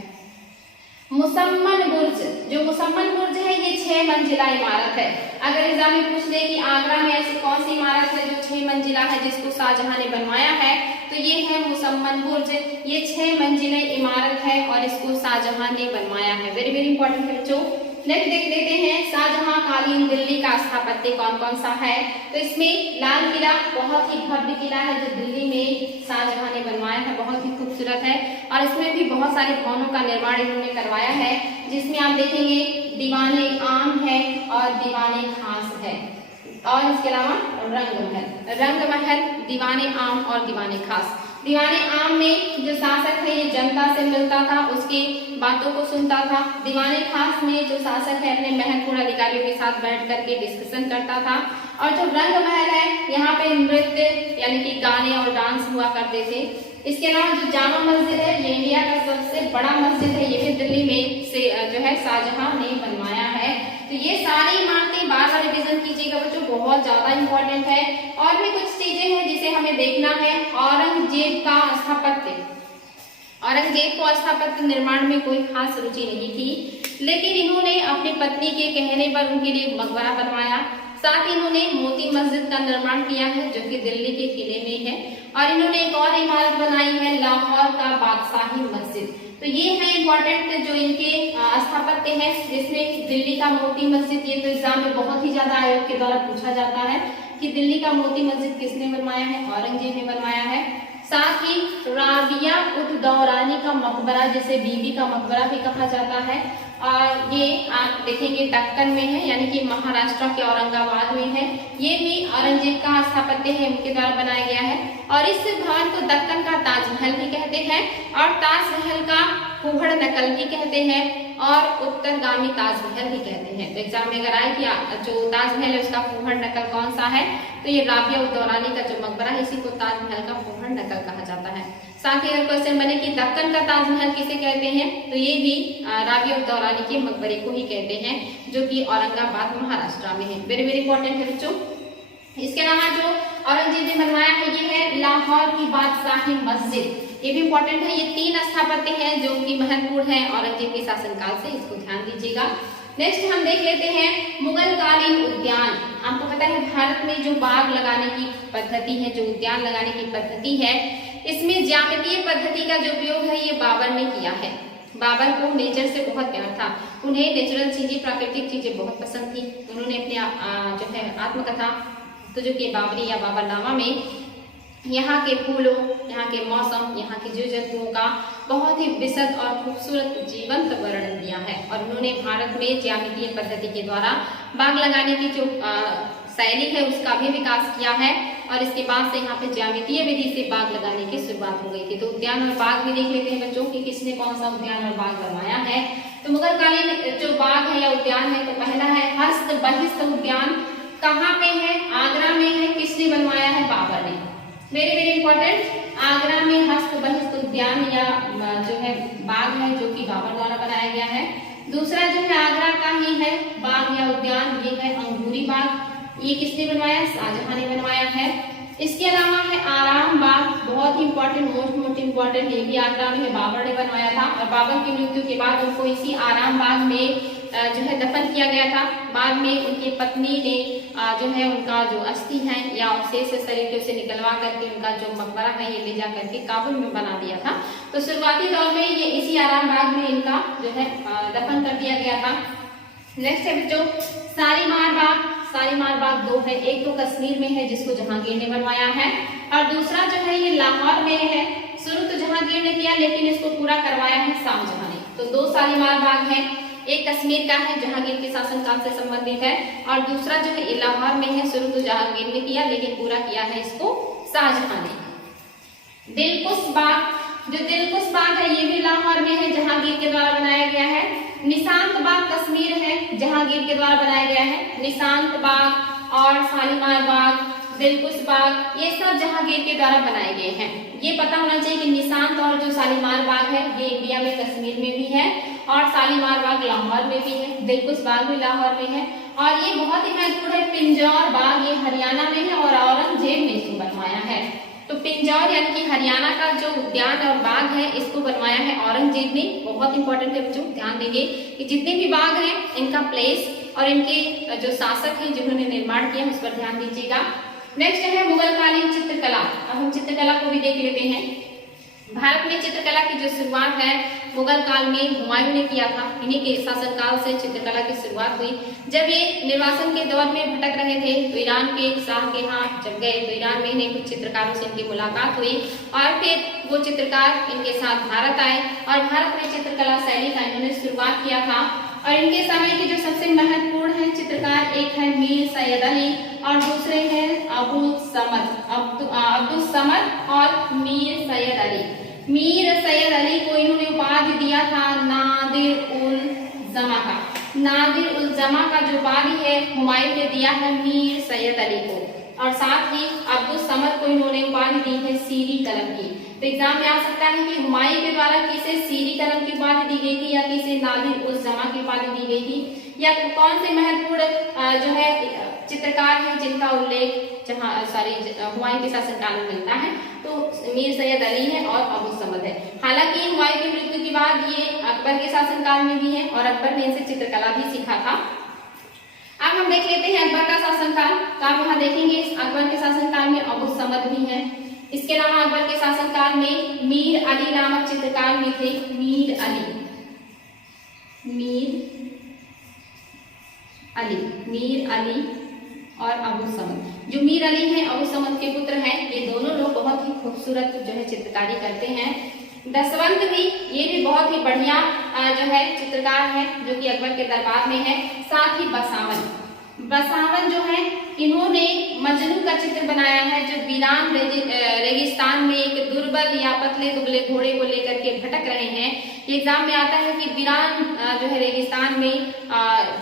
मुसम्मन बुर्ज, जो मुसम्मन बुर्ज है ये 6 मंजिला इमारत है। अगर एग्जाम में पूछ ले कि आगरा में ऐसी कौन सी इमारत है जो 6 मंजिला है जिसको शाहजहां ने बनवाया है, तो ये है मुसम्मन बुर्ज। ये 6 मंजिले इमारत है और इसको शाहजहां ने बनवाया है। वेरी वेरी इंपॉर्टेंट बच्चों। नेक्स्ट देख लेते हैं शाहजहां कालीन दिल्ली का स्थापत्य कौन कौन सा है। तो इसमें लाल किला बहुत ही भव्य किला है जो दिल्ली में शाहजहां ने बनवाया है, बहुत ही खूबसूरत है। और इसमें भी बहुत सारे भवनों का निर्माण इन्होंने करवाया है, जिसमें आप देखेंगे दीवान-ए-आम है और दीवान-ए-खास है। और इसके अलावा रंग महल, दीवान-ए-आम और दीवान-ए-खास। दीवान-ए-आम में जो शासक है ये जनता से मिलता था, उसकी बातों को सुनता था। दीवान-ए-खास में जो शासक है अपने महत्वपूर्ण अधिकारियों के साथ बैठ करके डिस्कशन करता था। और जो रंग महल है यहाँ पे नृत्य यानी कि गाने और डांस हुआ करते थे। इसके अलावा जो जामा मस्जिद है ये इंडिया का सबसे बड़ा मस्जिद है, ये भी दिल्ली में से जो है शाहजहां ने बनवाया है। तो ये सारी इमारतें बार बार रिवीजन कीजिएगा बच्चों, बहुत ज्यादा इंपॉर्टेंट है। और भी कुछ चीजें हैं जिसे हमें देखना है। औरंगजेब का स्थापत्य, औरंगजेब को स्थापत्य निर्माण में कोई खास रुचि नहीं थी, लेकिन इन्होंने अपनी पत्नी के कहने पर उनके लिए मकबरा बनवाया। साथ ही इन्होंने मोती मस्जिद का निर्माण किया है जो कि दिल्ली के किले में है। और इन्होंने एक और इमारत बनाई है लाहौर का बादशाही मस्जिद। तो ये है इंपॉर्टेंट जो इनके स्थापत्य है, जिसमें दिल्ली का मोती मस्जिद, ये तो एग्जाम में बहुत ही ज्यादा आयोग के द्वारा पूछा जाता है कि दिल्ली का मोती मस्जिद किसने बनवाया है, औरंगजेब ने बनवाया है। साथ ही राबिया उद दौरानी का मकबरा, जिसे बीबी का मकबरा भी कहा जाता है, और ये आप देखेंगे दक्कन में है यानी कि महाराष्ट्र के औरंगाबाद में है। ये भी औरंगजेब का स्थापत्य है, उनके द्वारा बनाया गया है। और इस भवन को दक्कन का ताजमहल भी कहते हैं और ताजमहल का फूहड़ नकल भी कहते हैं और उत्तरगामी ताजमहल भी कहते हैं। तो एग्जाम में अगर आए कि जो ताजमहल है उसका फूहड़ नकल कौन सा है, तो ये राबिया उद दौरानी का जो मकबरा है इसी को ताजमहल का फूहड़ नकल कहा जाता है। साथ ही अगर क्वेश्चन बने कि दक्कन का ताजमहल किसे कहते हैं, तो ये भी राबिया उद दौरानी के मकबरे को ही कहते हैं जो कि औरंगाबाद महाराष्ट्र में है। वेरी वेरी इंपॉर्टेंट है बच्चों। इसके अलावा जो औरंगजेब ने बनवाया है ये है लाहौर की बादशाही मस्जिद, ये भी इंपॉर्टेंट है। ये 3 स्थापत्य हैं जो कि महत्वपूर्ण है औरंगजेब के शासनकाल से, इसको ध्यान दीजिएगा। नेक्स्ट हम देख लेते हैं मुगल कालीन उद्यान। आपको पता है भारत में जो बाग लगाने की पद्धति है, जो उद्यान लगाने की पद्धति है, इसमें ज्यामितीय पद्धति का जो उपयोग है ये बाबर ने किया है। बाबर को नेचर से बहुत प्यार था, उन्हें नेचुरल चीजें, प्राकृतिक चीजें बहुत पसंद थी। उन्होंने अपने जो है आत्मकथा तो जो कि बाबरी या बाबरनामा में यहाँ के फूलों, यहाँ के मौसम, यहाँ के जीव जंतुओं का बहुत ही विशद और खूबसूरत जीवंत वर्णन दिया है। और उन्होंने भारत में ज्यामितीय पद्धति के द्वारा बाग लगाने की जो शैली है उसका भी विकास किया है। और इसके बाद से यहाँ पे ज्यामितीय विधि से बाग लगाने की शुरुआत हो गई थी। तो उद्यान और बाग भी देख लेते हैं बच्चों कि किसने कौन सा उद्यान और बाग बनवाया है। तो मुगल कालीन जो बाग है या उद्यान है, तो पहला है हस्त बहिस्त उद्यान। कहाँ पे है? आगरा में है। किसने बनवाया है? बाबर ने। वेरी वेरी इंपॉर्टेंट, आगरा में हस्त बहिस्त उद्यान या जो है बाग है जो कि बाबर द्वारा बनाया गया है। दूसरा जो है आगरा का ही है बाग या उद्यान, ये है अंगूरी बाग। ये किसने बनवाया? शाहजहां ने बनवाया है। इसके अलावा है आराम बाग, बहुत ही इंपॉर्टेंट, मोस्ट इंपॉर्टेंट, ये भी आगरा में है, बाबर ने बनवाया था। और बाबर की मृत्यु के बाद उनको इसी आराम बाग में जो है दफन किया गया था। बाद में उनकी पत्नी ने जो है उनका जो अस्थि है या अवशेष शरीर के उसे निकलवा करके उनका जो मकबरा है ये ले जा करके काबुल में बना दिया था। तो शुरुआती दौर में ये इसी आराम बाग में इनका जो है दफन कर दिया गया था। नेक्स्ट है बच्चों शालीमार बाग। शालीमार बाग 2 है, एक तो कश्मीर में है जिसको जहांगीर ने बनवाया है और दूसरा जो है ये लाहौर में है। शुरू तो जहांगीर ने किया लेकिन इसको पूरा करवाया है शाहजहां ने। तो 2 शालीमार बाग है, एक कश्मीर का है जहांगीर के शासनकाल से संबंधित है और दूसरा जो है लाहौर में है। शुरू तो जहांगीर ने किया लेकिन पूरा किया है इसको शाहजहां ने। दिलकुश बाग, जो दिलकुश बाग है ये भी लाहौर में है, जहांगीर के द्वारा बनाया गया है। निशांत बाग कश्मीर है, जहांगीर के द्वारा बनाया गया है। निशांत बाग और शालीमार बाग, दिलकुश बाग, ये सब जहांगीर के द्वारा बनाए गए हैं। ये पता होना चाहिए कि निशांत और जो शालीमार बाग है ये इंडिया में कश्मीर में भी है और शालीमार बाग लाहौर में भी है, दिलकुश बाग भी लाहौर में है। और ये बहुत ही महत्वपूर्ण है पिंजौर बाग, ये हरियाणा में है और औरंगजेब ने इसको बनवाया है। तो पिंजौर यानी कि हरियाणा का जो उद्यान और बाग है इसको बनवाया है औरंगजेब ने। बहुत इंपॉर्टेंट है बच्चों, ध्यान देंगे कि जितने भी बाग हैं इनका प्लेस और इनके जो शासक हैं जिन्होंने निर्माण किया उस पर ध्यान दीजिएगा। नेक्स्ट है मुगल कालीन चित्रकला। अब हम चित्रकला को भी देख लेते हैं। भारत में चित्रकला की जो शुरुआत है मुगल काल में हुमायूं ने किया था। इन्हीं के शासनकाल से चित्रकला की शुरुआत हुई। जब ये निर्वासन के दौर में भटक रहे थे तो ईरान के शाह के यहाँ जब गए तो ईरान में इन्हें कुछ चित्रकारों से इनकी मुलाकात हुई और फिर वो चित्रकार इनके साथ भारत आए और भारत में चित्रकला शैली का इन्होंने शुरुआत किया था। और इनके समय के जो सबसे महत्वपूर्ण है चित्रकार, एक है मीर सैयद अली और दूसरे हैं अब्दुल समद और मीर सैयद अली। मीर सैयद अली को इन्होंने उपाधि दिया था नादिर उल जमा का। नादिर उल जमा का जो उपाधि है हुमायूं ने दिया है मीर सैयद अली को, और साथ ही अब्दुल समद को इन्होंने उपाधि दी है सीरी कलम की। तो एग्जाम में आ सकता है कि हुमायूं के द्वारा किसे सीरी कलम की उपाधि दी गई थी, या किसे नादिर उल जमा की उपाधि दी गई थी, या कौन से महत्वपूर्ण जो है चित्रकार हैं जिनका उल्लेख हुमायूं के शासनकाल में मिलता है, तो मीर सैयद अली है और अब्दुल समद है। हालांकि हुमायूं की मृत्यु के बाद ये अकबर के शासनकाल में भी है और अकबर ने इनसे चित्रकला भी सीखा था। अब हम देख लेते हैं अकबर का शासनकाल। तो आप यहाँ देखेंगे अकबर के शासनकाल में अब्दुल समद भी है। इसके अलावा अकबर के शासनकाल में मीर अली नामक चित्रकार भी थे। मीर अली और अबू समद। जो मीर अली हैं अबू समद के पुत्र हैं, ये दोनों लोग बहुत ही खूबसूरत जो है चित्रकारी करते हैं। दसवंत भी, ये भी बहुत ही बढ़िया जो है चित्रकार है जो कि अकबर के दरबार में है। साथ ही बसावन जो है इन्होंने मजनू का चित्र बनाया है, जो वीरान रेगिस्तान में एक दुर्बल या पतले दुबले घोड़े को लेकर के भटक रहे हैं। एग्जाम में आता है कि वीरान जो है रेगिस्तान में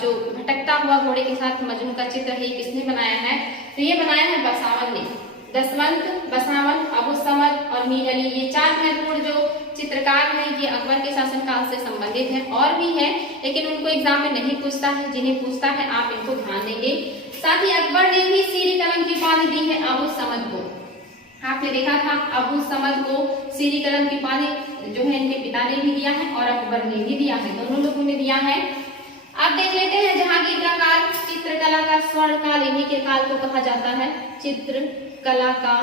जो भटकता हुआ घोड़े के साथ मजनू का चित्र है, किसने बनाया है? तो ये बनाया है बसावन ने। दसवंत, बसावन, अबू समद और मीर अली, ये चार महत्वपूर्ण जो चित्रकार हैं ये अकबर के शासनकाल से संबंधित हैं। और भी है लेकिन उनको एग्जाम में नहीं पूछता है, जिन्हें पूछता है आप इनको ध्यान देंगे। साथ ही अकबर ने भी सीरी कलम की उपाधि दी है अबू समद को। आपने देखा था अबू समद को सीरी कलम की उपाधि जो है इनके पिता ने भी दिया है और अकबर ने भी दिया है, दोनों लोगों ने दिया है। अब देख लेते हैं जहांगीर का काल। चित्रकला का स्वर्ण काल इन्हीं के काल को कहा जाता है। चित्रकला का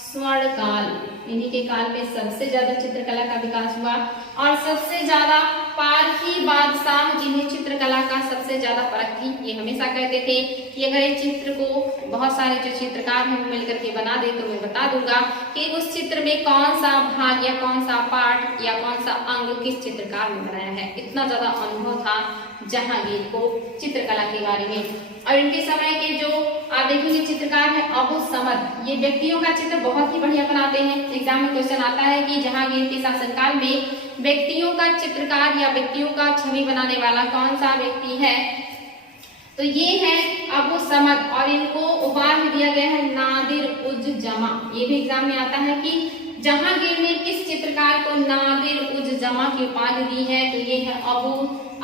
स्वर्ण काल, इन्हीं के काल में सबसे ज्यादा चित्रकला का विकास हुआ और सबसे ज्यादा पारखी बादशाह जिन्हें चित्रकला का सबसे ज्यादा परख थी, ये हमेशा कहते थे कि अगर एक चित्र को बहुत सारे जो चित्रकार हैं मिलकर के बना दे तो मैं बता दूंगा कि उस चित्र में कौन सा भाग या कौन सा पार्ट या कौन सा अंग किस चित्रकार ने बनाया है। इतना ज्यादा अनुभव था जहांगीर को चित्रकला के बारे में। और इनके समय के जो आप देखेंगे चित्रकार है अबू समद, ये व्यक्तियों का चित्र बहुत ही बढ़िया बनाते हैं। एग्जाम में क्वेश्चन आता है कि जहांगीर के शासनकाल में व्यक्तियों का चित्रकार या व्यक्तियों का छवि बनाने वाला कौन सा व्यक्ति है, तो ये है अबू समद और इनको उपाधि दिया गया है नादिर उज जमा। ये भी एग्जाम में आता है कि जहांगीर ने किस चित्रकार को नादिर उज जमा की उपाधि दी है, तो ये है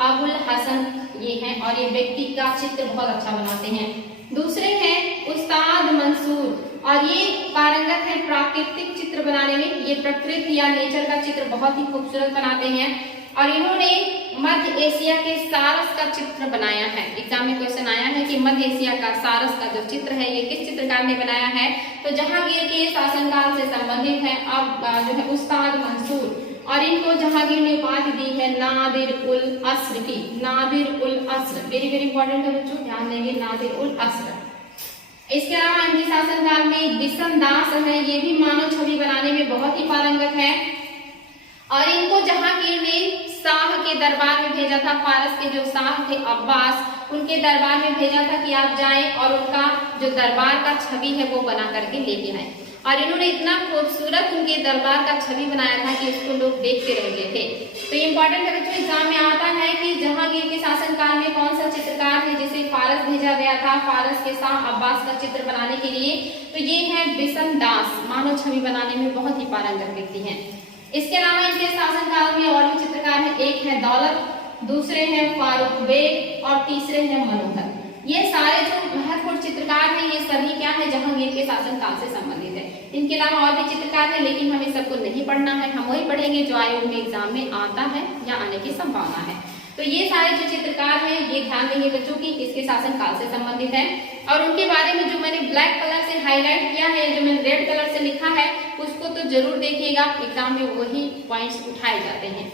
अबुल हसन, ये है और ये व्यक्ति का चित्र बहुत अच्छा बनाते हैं। दूसरे हैं उस्ताद मंसूर और ये पारंगत है प्राकृतिक चित्र बनाने में। ये प्रकृति या नेचर का चित्र बहुत ही खूबसूरत बनाते हैं और इन्होंने मध्य एशिया के सारस का चित्र बनाया है। एग्जाम में क्वेश्चन आया है कि मध्य एशिया का सारस का जो चित्र है ये किस चित्रकार ने बनाया है, तो जहांगीर के शासनकाल से संबंधित है। अब जो है उस्ताद मंसूर और इनको जहांगीर ने उपाधि दी है नादिर उल अस्र की। नादिर उल अस्र वेरी वेरी इंपॉर्टेंट है बच्चों, ध्यान देंगे नादिर उल अस्र। इसके अलावा इनके शासनकाल में बिशन दास है, ये भी मानव छवि बनाने में बहुत ही पारंगत है और इनको जहांगीर ने शाह के दरबार में भेजा था। फारस के जो शाह थे अब्बास, उनके दरबार में भेजा था कि आप जाएं और उनका जो दरबार का छवि है वो बना करके लेके आए। और इन्होंने इतना खूबसूरत उनके दरबार का छवि बनाया था कि इसको लोग देखते रह गए थे। तो ये इंपॉर्टेंट है बच्चों, एग्जाम में आता है कि जहांगीर के शासनकाल में कौन सा चित्रकार है जिसे फारस भेजा गया था फारस के शाह अब्बास का चित्र बनाने के लिए, तो ये है बिशन दास, मानव छवि बनाने में बहुत ही पारंगत व्यक्ति हैं। इसके अलावा इनके शासनकाल में और भी चित्रकार हैं, एक है दौलत, दूसरे हैं फारूक बेग और तीसरे हैं मनोहर। ये सारे जो महत्वपूर्ण चित्रकार हैं ये सभी क्या है जहांगीर के शासनकाल से संबंधित है। इनके अलावा और भी चित्रकार हैं लेकिन हमें सबको नहीं पढ़ना है, हम वही पढ़ेंगे जो आयोग में एग्जाम में आता है या आने की संभावना है। तो ये सारे जो चित्रकार हैं ये ध्यान देंगे बच्चों की किसके शासनकाल से संबंधित है और उनके बारे में जो मैंने ब्लैक कलर से हाईलाइट किया है, जो मैंने रेड कलर से लिखा है उसको तो जरूर देखिएगा, एग्जाम में वही पॉइंट्स उठाए जाते हैं।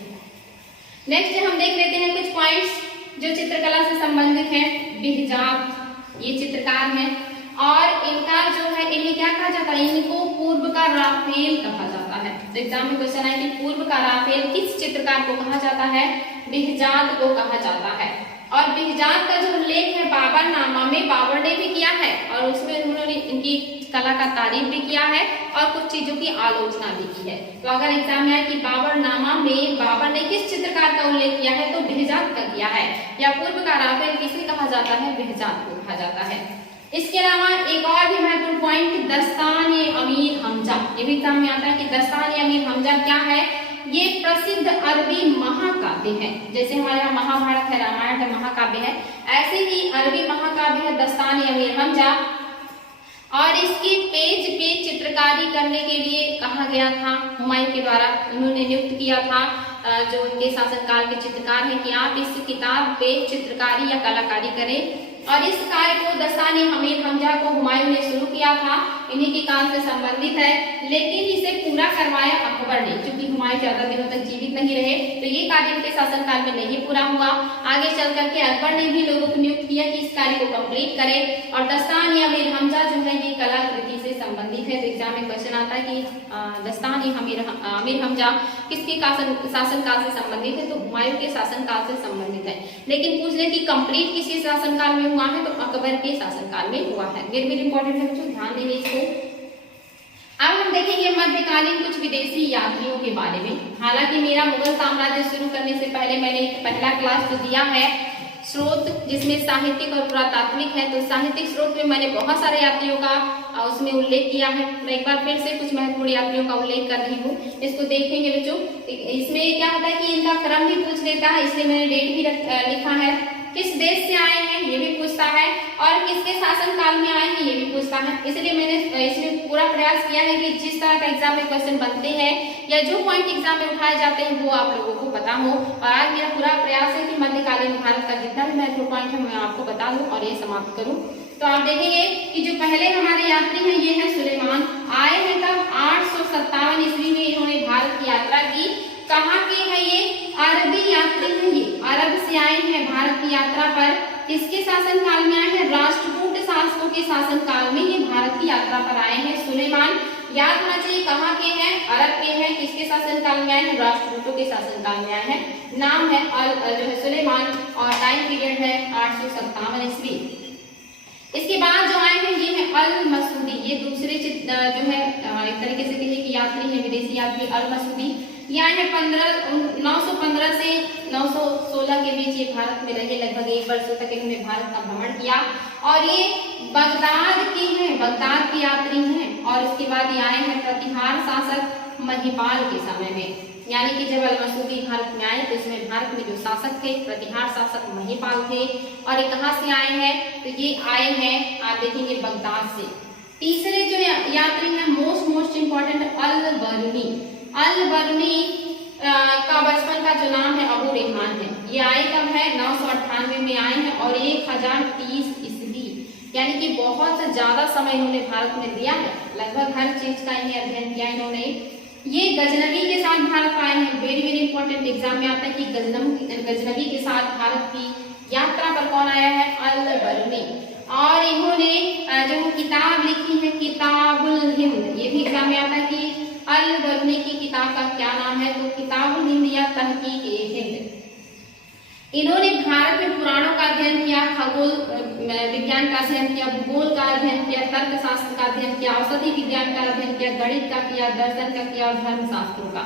नेक्स्ट हम देख लेते हैं कुछ पॉइंट्स जो चित्रकला से संबंधित हैं। बिहजात ये चित्रकार हैं और इनका जो है इन्हें क्या कहा जाता है, इनको पूर्व का राफेल कहा जाता है। तो एग्जाम में क्वेश्चन आया कि पूर्व का राफेल किस चित्रकार को कहा जाता है, बिहजात को कहा जाता है। और बिहजात का जो उल्लेख है बाबर नामा में बाबर ने भी किया है और उसमें उन्होंने इनकी कला का तारीफ भी किया है और कुछ चीजों की आलोचना भी की है। तो अगर एग्जाम में आए कि बाबरनामा में बाबर ने किस चित्रकार का उल्लेख किया है, तो बेहजाद का किया है, या पूर्व का राफेल किसे कहा जाता है, बेहजाद को कहा जाता है। इसके अलावा एक और भी महत्वपूर्ण पॉइंट, दस्तान-ए-अमीर हमजा, ये भी एग्जाम में आता है कि दस्तान-ए-अमीर हमजा क्या है, ये प्रसिद्ध अरबी महाकाव्य है। जैसे हमारे यहाँ महाभारत है, रामायण है, महाकाव्य है, ऐसे ही अरबी महाकाव्य है दस्तान-ए-अमीर हमजा। और इसकी पेज पे चित्रकारी करने के लिए कहा गया था हुमायूं के द्वारा, उन्होंने नियुक्त किया था जो उनके शासनकाल के चित्रकार हैं कि आप इस किताब पे चित्रकारी या कलाकारी करें। और इस कार्य को दस्तान-ए-अमीर हमजा को हुमायूं ने शुरू किया था, इन्हीं के काल से संबंधित है, लेकिन इसे पूरा करवाया अकबर ने, क्योंकि हुमायूं ज्यादा दिनों तक जीवित नहीं रहे, तो ये कार्य इनके शासनकाल में नहीं पूरा हुआ। आगे चल करके अकबर ने भी लोगों को नियुक्त किया कि इस कार्य को कंप्लीट करें। और दस्तान-ए-अमीर हमजा जो है ये कलाकृति से संबंधित है। तो एग्जाम में क्वेश्चन आता है कि दस्तान-ए-अमीर हमजा किसके शासनकाल से संबंधित है, तो हुमायूं के शासनकाल से संबंधित है। लेकिन पूछ ले कि कंप्लीट किसके शासनकाल में हुआ है, तो अकबर के शासनकाल में हुआ है। वेरी वेरी इंपॉर्टेंट है बच्चों, ध्यान देंगे इसको। अब हम देखेंगे मध्यकालीन कुछ विदेशी यात्रियों के बारे में। हालांकि मेरा मुगल साम्राज्य शुरू करने से पहले मैंने एक पहला क्लास जो दिया है स्रोत, जिसमें साहित्यिक और पुरातात्विक है, तो साहित्यिक स्रोत में मैंने बहुत सारे यात्रियों का उसमें उल्लेख किया है। मैं एक बार फिर से कुछ महत्वपूर्ण यात्रियों का उल्लेख कर रही हूँ, इसको देखेंगे बच्चों। इसमें क्या होता है कि इनका क्रम भी पूछ लेता है, इसलिए मैंने डेट भी लिखा है। किस देश से आए हैं ये भी पूछता है, और किसके शासनकाल में आए हैं ये भी पूछता है। इसलिए मैंने इसमें पूरा प्रयास किया है कि जिस तरह का एग्जाम में क्वेश्चन बनते हैं या जो पॉइंट एग्जाम में उठाए जाते हैं वो आप लोगों को पता हो। और आज मेरा पूरा प्रयास है कि मध्यकालीन भारत का जितना भी महत्वपूर्ण पॉइंट है मैं आपको बता दूं और ये समाप्त करूं। तो आप देखेंगे कि जो पहले हमारे यात्री हैं ये है सुलेमान। आए हैं तब 857 ईस्वी में इन्होंने भारत की यात्रा की। कहाँ के हैं ये, अरबी यात्री हैं, ये अरब से आए हैं भारत की यात्रा पर। किसके शासनकाल में आए हैं, राष्ट्रकूट शासकों के शासनकाल में ये भारत की यात्रा पर आए हैं सुलेमान। याद होना चाहिए कहाँ के हैं, अरब के हैं। किसके शासनकाल में आए हैं, राष्ट्रकूटों के शासनकाल में आए हैं। नाम है जो है सुलेमान और टाइम पीरियड है 857 ईस्वी। इसके बाद जो आए हैं ये है अल मसूदी, ये दूसरे जो है एक तरीके से कहिए कि यात्री है, विदेशी यात्री अल मसूदी। ये आए हैं 915 से 916 के बीच ये भारत में रहे। लगभग 1 वर्ष तक इन्होंने भारत का भ्रमण किया और ये बगदाद के हैं, बगदाद के यात्री हैं। और इसके बाद ये आए हैं प्रतिहार शासक महिपाल के समय में, यानी कि जब अल मसूदी भारत में आए तो इसमें भारत में जो शासक थे प्रतिहार शासक महिपाल थे। और ये कहाँ से आए हैं, तो ये आए हैं आप देखेंगे बगदाद से। तीसरे जो यात्री हैं मोस्ट इंपॉर्टेंट अल बरूनी। अल बरूनी का बचपन का जो नाम है अबू रेहान है। ये आए कब है, 998 में आए हैं और 1030 ईस्वी, यानी कि बहुत ज्यादा समय इन्होंने भारत में दिया है। लगभग हर चीज का इन्हें अध्ययन किया इन्होंने। ये गजनवी के साथ भारत आए हैं। वेरी वेरी इंपॉर्टेंट एग्जाम में आता है कि गजनवी के साथ भारत की यात्रा पर कौन आया है, अल बरूनी। और इन्होंने जो किताब लिखी है किताबुल हिंद, ये भी एग्जाम में आता है कि अल बरूनी की किताब का क्या नाम है, तो किताबुल हिंद या तहकीक-ए-हिंद। इन्होंने भारत में पुराणों का अध्ययन किया, खगोल विज्ञान का अध्ययन किया, भूगोल का अध्ययन किया, तर्कशास्त्र का अध्ययन किया, औषधि विज्ञान का अध्ययन किया, गणित का किया, दर्शन का किया और धर्मशास्त्रों का।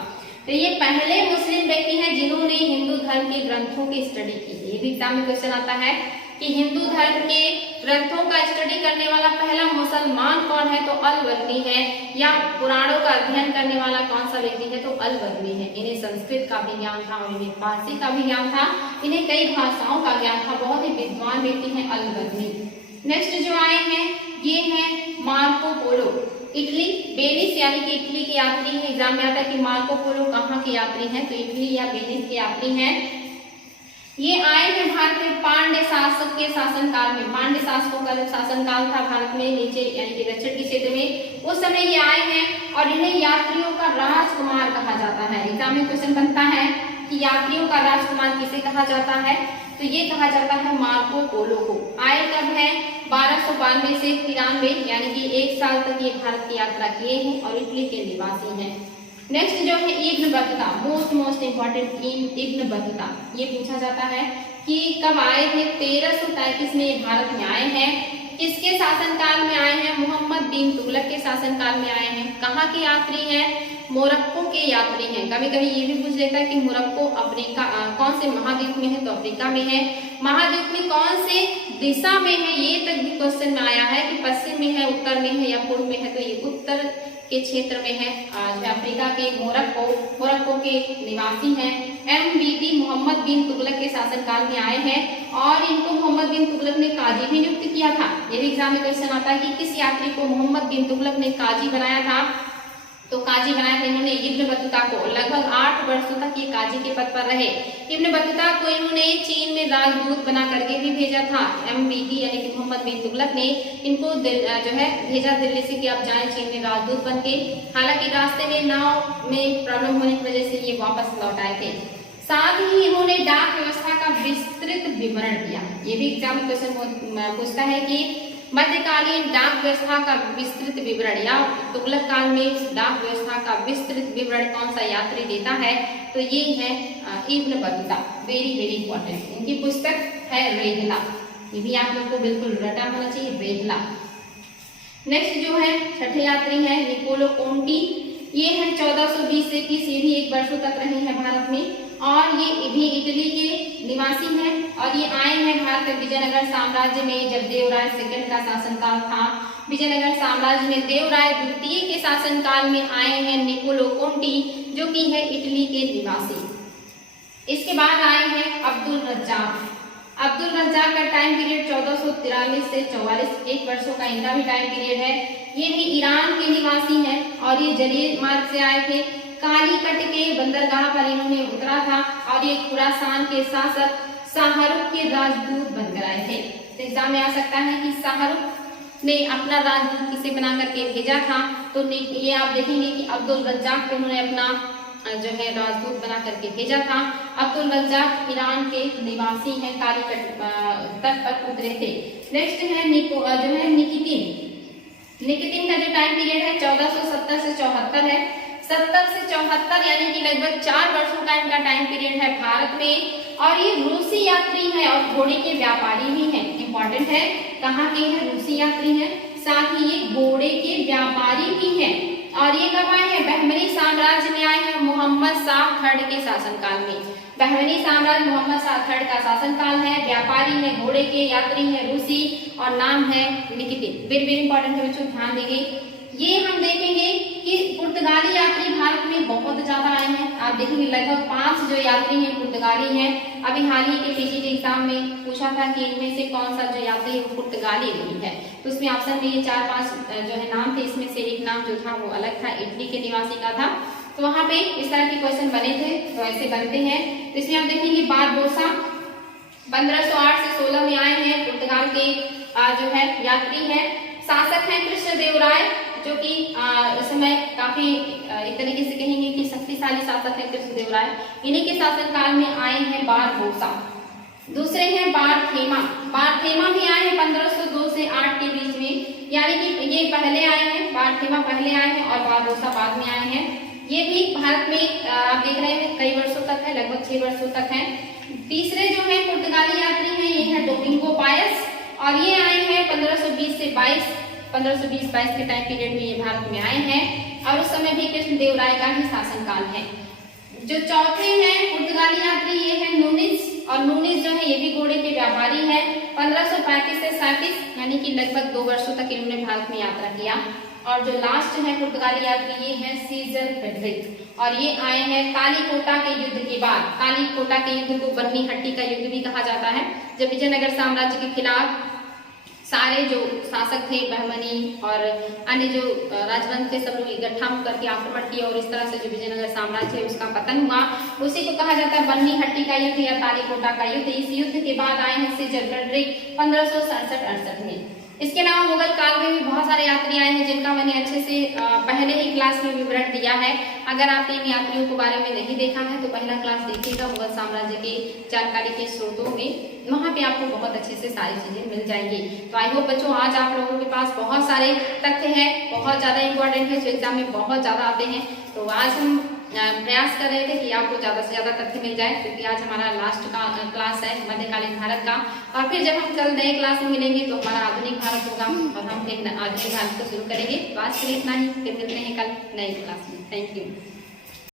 तो ये पहले मुस्लिम व्यक्ति हैं जिन्होंने हिंदू धर्म के ग्रंथों की स्टडी की। ये भी एग्जाम में क्वेश्चन आता है कि हिंदू धर्म के ग्रंथों का स्टडी करने वाला पहला मुसलमान कौन है, तो अल बरूनी है। या पुराणों का अध्ययन करने वाला कौन सा व्यक्ति है, तो अल बरूनी है। इन्हें संस्कृत का भी ज्ञान था और इन्हें फारसी का भी ज्ञान था, इन्हें कई भाषाओं का ज्ञान था। बहुत ही विद्वान व्यक्ति है अल बरूनी। नेक्स्ट जो आए हैं ये है मार्को पोलो, इटली वेनिस, यानी कि इटली के यात्री हैं। एग्जाम में आता है कि मार्को पोलो कहाँ के यात्री हैं, तो इटली या वेनिस के यात्री हैं। ये आए हैं भारत में पांड्य शासक के शासनकाल में। पांड्य शासकों का जब शासनकाल था भारत में नीचे यानी कि दक्षिण के क्षेत्र में, उस समय ये आए हैं और इन्हें यात्रियों का राजकुमार कहा जाता है। एग्जाम में क्वेश्चन बनता है कि यात्रियों का राजकुमार किसे कहा जाता है, तो ये कहा जाता है मार्को पोलो को। आए कब है, 1292 से 93, यानी कि 1 साल तक ये भारत की यात्रा किए हैं और इटली के निवासी हैं। नेक्स्ट जो है Ibn Battuta, most important Ibn Battuta. ये पूछा जाता है कि कब आए थे, 1333 में ये भारत में आए हैं किसके शासनकाल में आए हैं? मोहम्मद बिन तुगलक के शासनकाल में आए हैं। कहाँ के यात्री हैं? मोरक्को के यात्री हैं। कभी कभी ये भी पूछ लेता है कि मोरक्को अफ्रीका कौन से महाद्वीप में है? तो अफ्रीका में है। महाद्वीप में कौन से दिशा में है? ये तक भी क्वेश्चन में आया है कि पश्चिम में है, उत्तर में है या पूर्व में है, तो ये उत्तर के क्षेत्र में है। जो अफ्रीका के मोरक्को के निवासी हैं। MBT मोहम्मद बिन तुगलक के शासनकाल में आए हैं और इनको मोहम्मद बिन तुगलक ने काजी भी नियुक्त किया था। ये भी एग्जाम में क्वेश्चन आता है कि किस यात्री को मोहम्मद बिन तुगलक ने काजी बनाया था? तो काजी बनाया था इन्होंने इब्न बतूता को। लगभग 8 वर्षों तक ये काजी के पद पर रहे। इब्न बतूता को इन्होंने चीन में राजदूत बना करके भी भेजा था। MBT यानी कि मोहम्मद बिन तुगलक ने इनको जो है भेजा दिल्ली से कि आप जाएं चीन में राजदूत बन के। हालांकि रास्ते में नाव में प्रॉब्लम होने की वजह से ये वापस लौट आए थे। साथ ही इन्होंने डाक व्यवस्था का विस्तृत विवरण दिया। ये भी एग्जाम में क्वेश्चन पूछता है कि मध्यकालीन डाक व्यवस्था का विस्तृत विवरण या तुगलक काल में डाक व्यवस्था का विस्तृत विवरण कौन सा यात्री देता है? तो ये है Ibn Battuta. Very very important. इनकी पुस्तक है रेहला। ये भी आप लोग को बिल्कुल रटा होना चाहिए, रेहला। नेक्स्ट जो है छठे यात्री है निकोलो कोंटी। ये है 1420 से 30, ये भी 1 वर्षों तक रहे हैं भारत में और ये भी इटली के निवासी हैं और ये आए हैं भारत में विजयनगर साम्राज्य में जब देवराय सेकंड का शासनकाल था। विजयनगर साम्राज्य में देवराय द्वितीय के शासनकाल में आए हैं निकोलो कोंटी, जो कि है इटली के निवासी। इसके बाद आए हैं अब्दुल रज्जाक। अब्दुल रज्जाक का टाइम पीरियड 1443 से 44, 1 वर्षों का इनका भी टाइम पीरियड है। ये भी ईरान के निवासी हैं और ये जलील मार्ग से आए थे। कालीकट के बंदरगाह पर इन्होंने उतरा था और ये खुरासान के शासक शाहरुख के राजदूत बनकर आए थे। तो एग्जाम में आ सकता है कि शाहरुख ने अपना राजदूत किसे बना करके भेजा था? तो ये आप देखेंगे कि अब्दुल रज्जाक को उन्होंने अपना जो है राजदूत बना करके भेजा था। अब्दुल रज्जाक ईरान के निवासी हैं, कालीकट तट पर उतरे थे। नेक्स्ट है जो है निकितिन का जो टाइम पीरियड है 1470 से 74 है। 70 से 74 यानी कि लगभग 4 वर्षों का इनका टाइम पीरियड है भारत में और ये रूसी यात्री है और घोड़े के व्यापारी भी हैं। इंपॉर्टेंट है, कहाँ के हैं? रूसी यात्री हैं, साथ ही ये घोड़े के व्यापारी भी हैं। और ये कब आए हैं? बहमनी साम्राज्य में आए हैं मोहम्मद शाह थर्ड के शासनकाल में। बहमनी साम्राज्य मोहम्मद शाह थर्ड का शासनकाल है। व्यापारी है, घोड़े के यात्री है, रूसी और नाम है निकितिन। वेरी वेरी इंपॉर्टेंट है बच्चों, ध्यान देंगे। ये हम देखेंगे कि पुर्तगाली यात्री भारत में बहुत ज्यादा आए हैं। आप देखेंगे लगभग 5 जो यात्री हैं पुर्तगाली हैं। अभी हाल ही के पीजी के एग्जाम में पूछा था कि इनमें से कौन सा जो यात्री है वो पुर्तगाली नहीं है। तो उसमें ऑप्शन में ये 4-5 जो है नाम थे, इसमें से एक नाम जो था वो अलग था, इटली के निवासी का था। तो वहां पे इस तरह के क्वेश्चन बने थे, तो ऐसे बनते हैं। तो इसमें आप देखेंगे बारबोसा 1508 से 16 में आए हैं, पुर्तगाल के जो है यात्री है। शासक हैं कृष्णदेवराय, जो कि इस समय काफी एक तरीके से कहेंगे कि शक्तिशाली शासक है कृष्णदेवराय। इन्हीं के शासनकाल में आए हैं बारबोसा। दूसरे हैं बारथेमा। बारथेमा भी आए हैं 1502 से 8 के बीच में, यानी कि ये पहले आए हैं, बारथेमा पहले आए हैं और बारबोसा बाद में आए हैं। ये भी भारत में आप देख रहे हैं कई वर्षों तक है, लगभग 6 वर्षों तक है। तीसरे जो है पुर्तगाली यात्री हैं, ये है डोमिंगो पायस और ये आए हैं 1520 से 1520-22 के टाइम पीरियड में ये भारत में आए हैं और उस समय भी कृष्णदेवराय का ही शासनकाल है। जो चौथे हैं पुर्तगाली यात्री, ये है नूनिस और नूनिस जो है ये भी घोड़े के व्यापारी है। 1535 से 37 यानी कि लगभग 2 वर्षों तक इन्होंने भारत में यात्रा किया। और जो लास्ट है पुर्तगाली यात्री, ये है सीजर फ्रेडरिक और ये आए हैं कालीकोटा के युद्ध के बाद। कालीकोटा के युद्ध को बन्नी हट्टी का युद्ध भी कहा जाता है, जब विजयनगर साम्राज्य के खिलाफ सारे जो शासक थे बहमनी और अन्य जो राजवंश थे सब लोग इकट्ठा होकर के आक्रमण किया और इस तरह से जो विजयनगर साम्राज्य है उसका पतन हुआ। उसी को कहा जाता है बन्नी हट्टी का युद्ध या कालीकोटा का युद्ध। इस युद्ध के बाद आए हैं सीजर फ्रेडरिक 1567-68 में। इसके अलावा मुगल काल में भी बहुत सारे यात्री आए हैं जिनका मैंने अच्छे से पहले ही क्लास में विवरण दिया है। अगर आपने इन यात्रियों के बारे में नहीं देखा है तो पहला क्लास देखिएगा मुगल साम्राज्य के जानकारी के स्रोतों में, वहाँ पे आपको बहुत अच्छे से सारी चीजें मिल जाएंगी। तो आई होप बच्चों आज आप लोगों के पास बहुत सारे तथ्य हैं, बहुत ज्यादा इंपॉर्टेंट है जो एग्जाम में बहुत ज्यादा आते हैं। तो आज हम प्रयास कर रहे थे कि आपको ज़्यादा से ज़्यादा तथ्य मिल जाए, क्योंकि आज हमारा लास्ट का क्लास है मध्यकालीन भारत का। और फिर जब हम कल नए क्लास में मिलेंगे तो हमारा आधुनिक भारत होगा और हम फिर आधुनिक भारत को शुरू करेंगे। तो आज के लिए इतना ही, फिर मिलते हैं कल नए क्लास में। Thank you.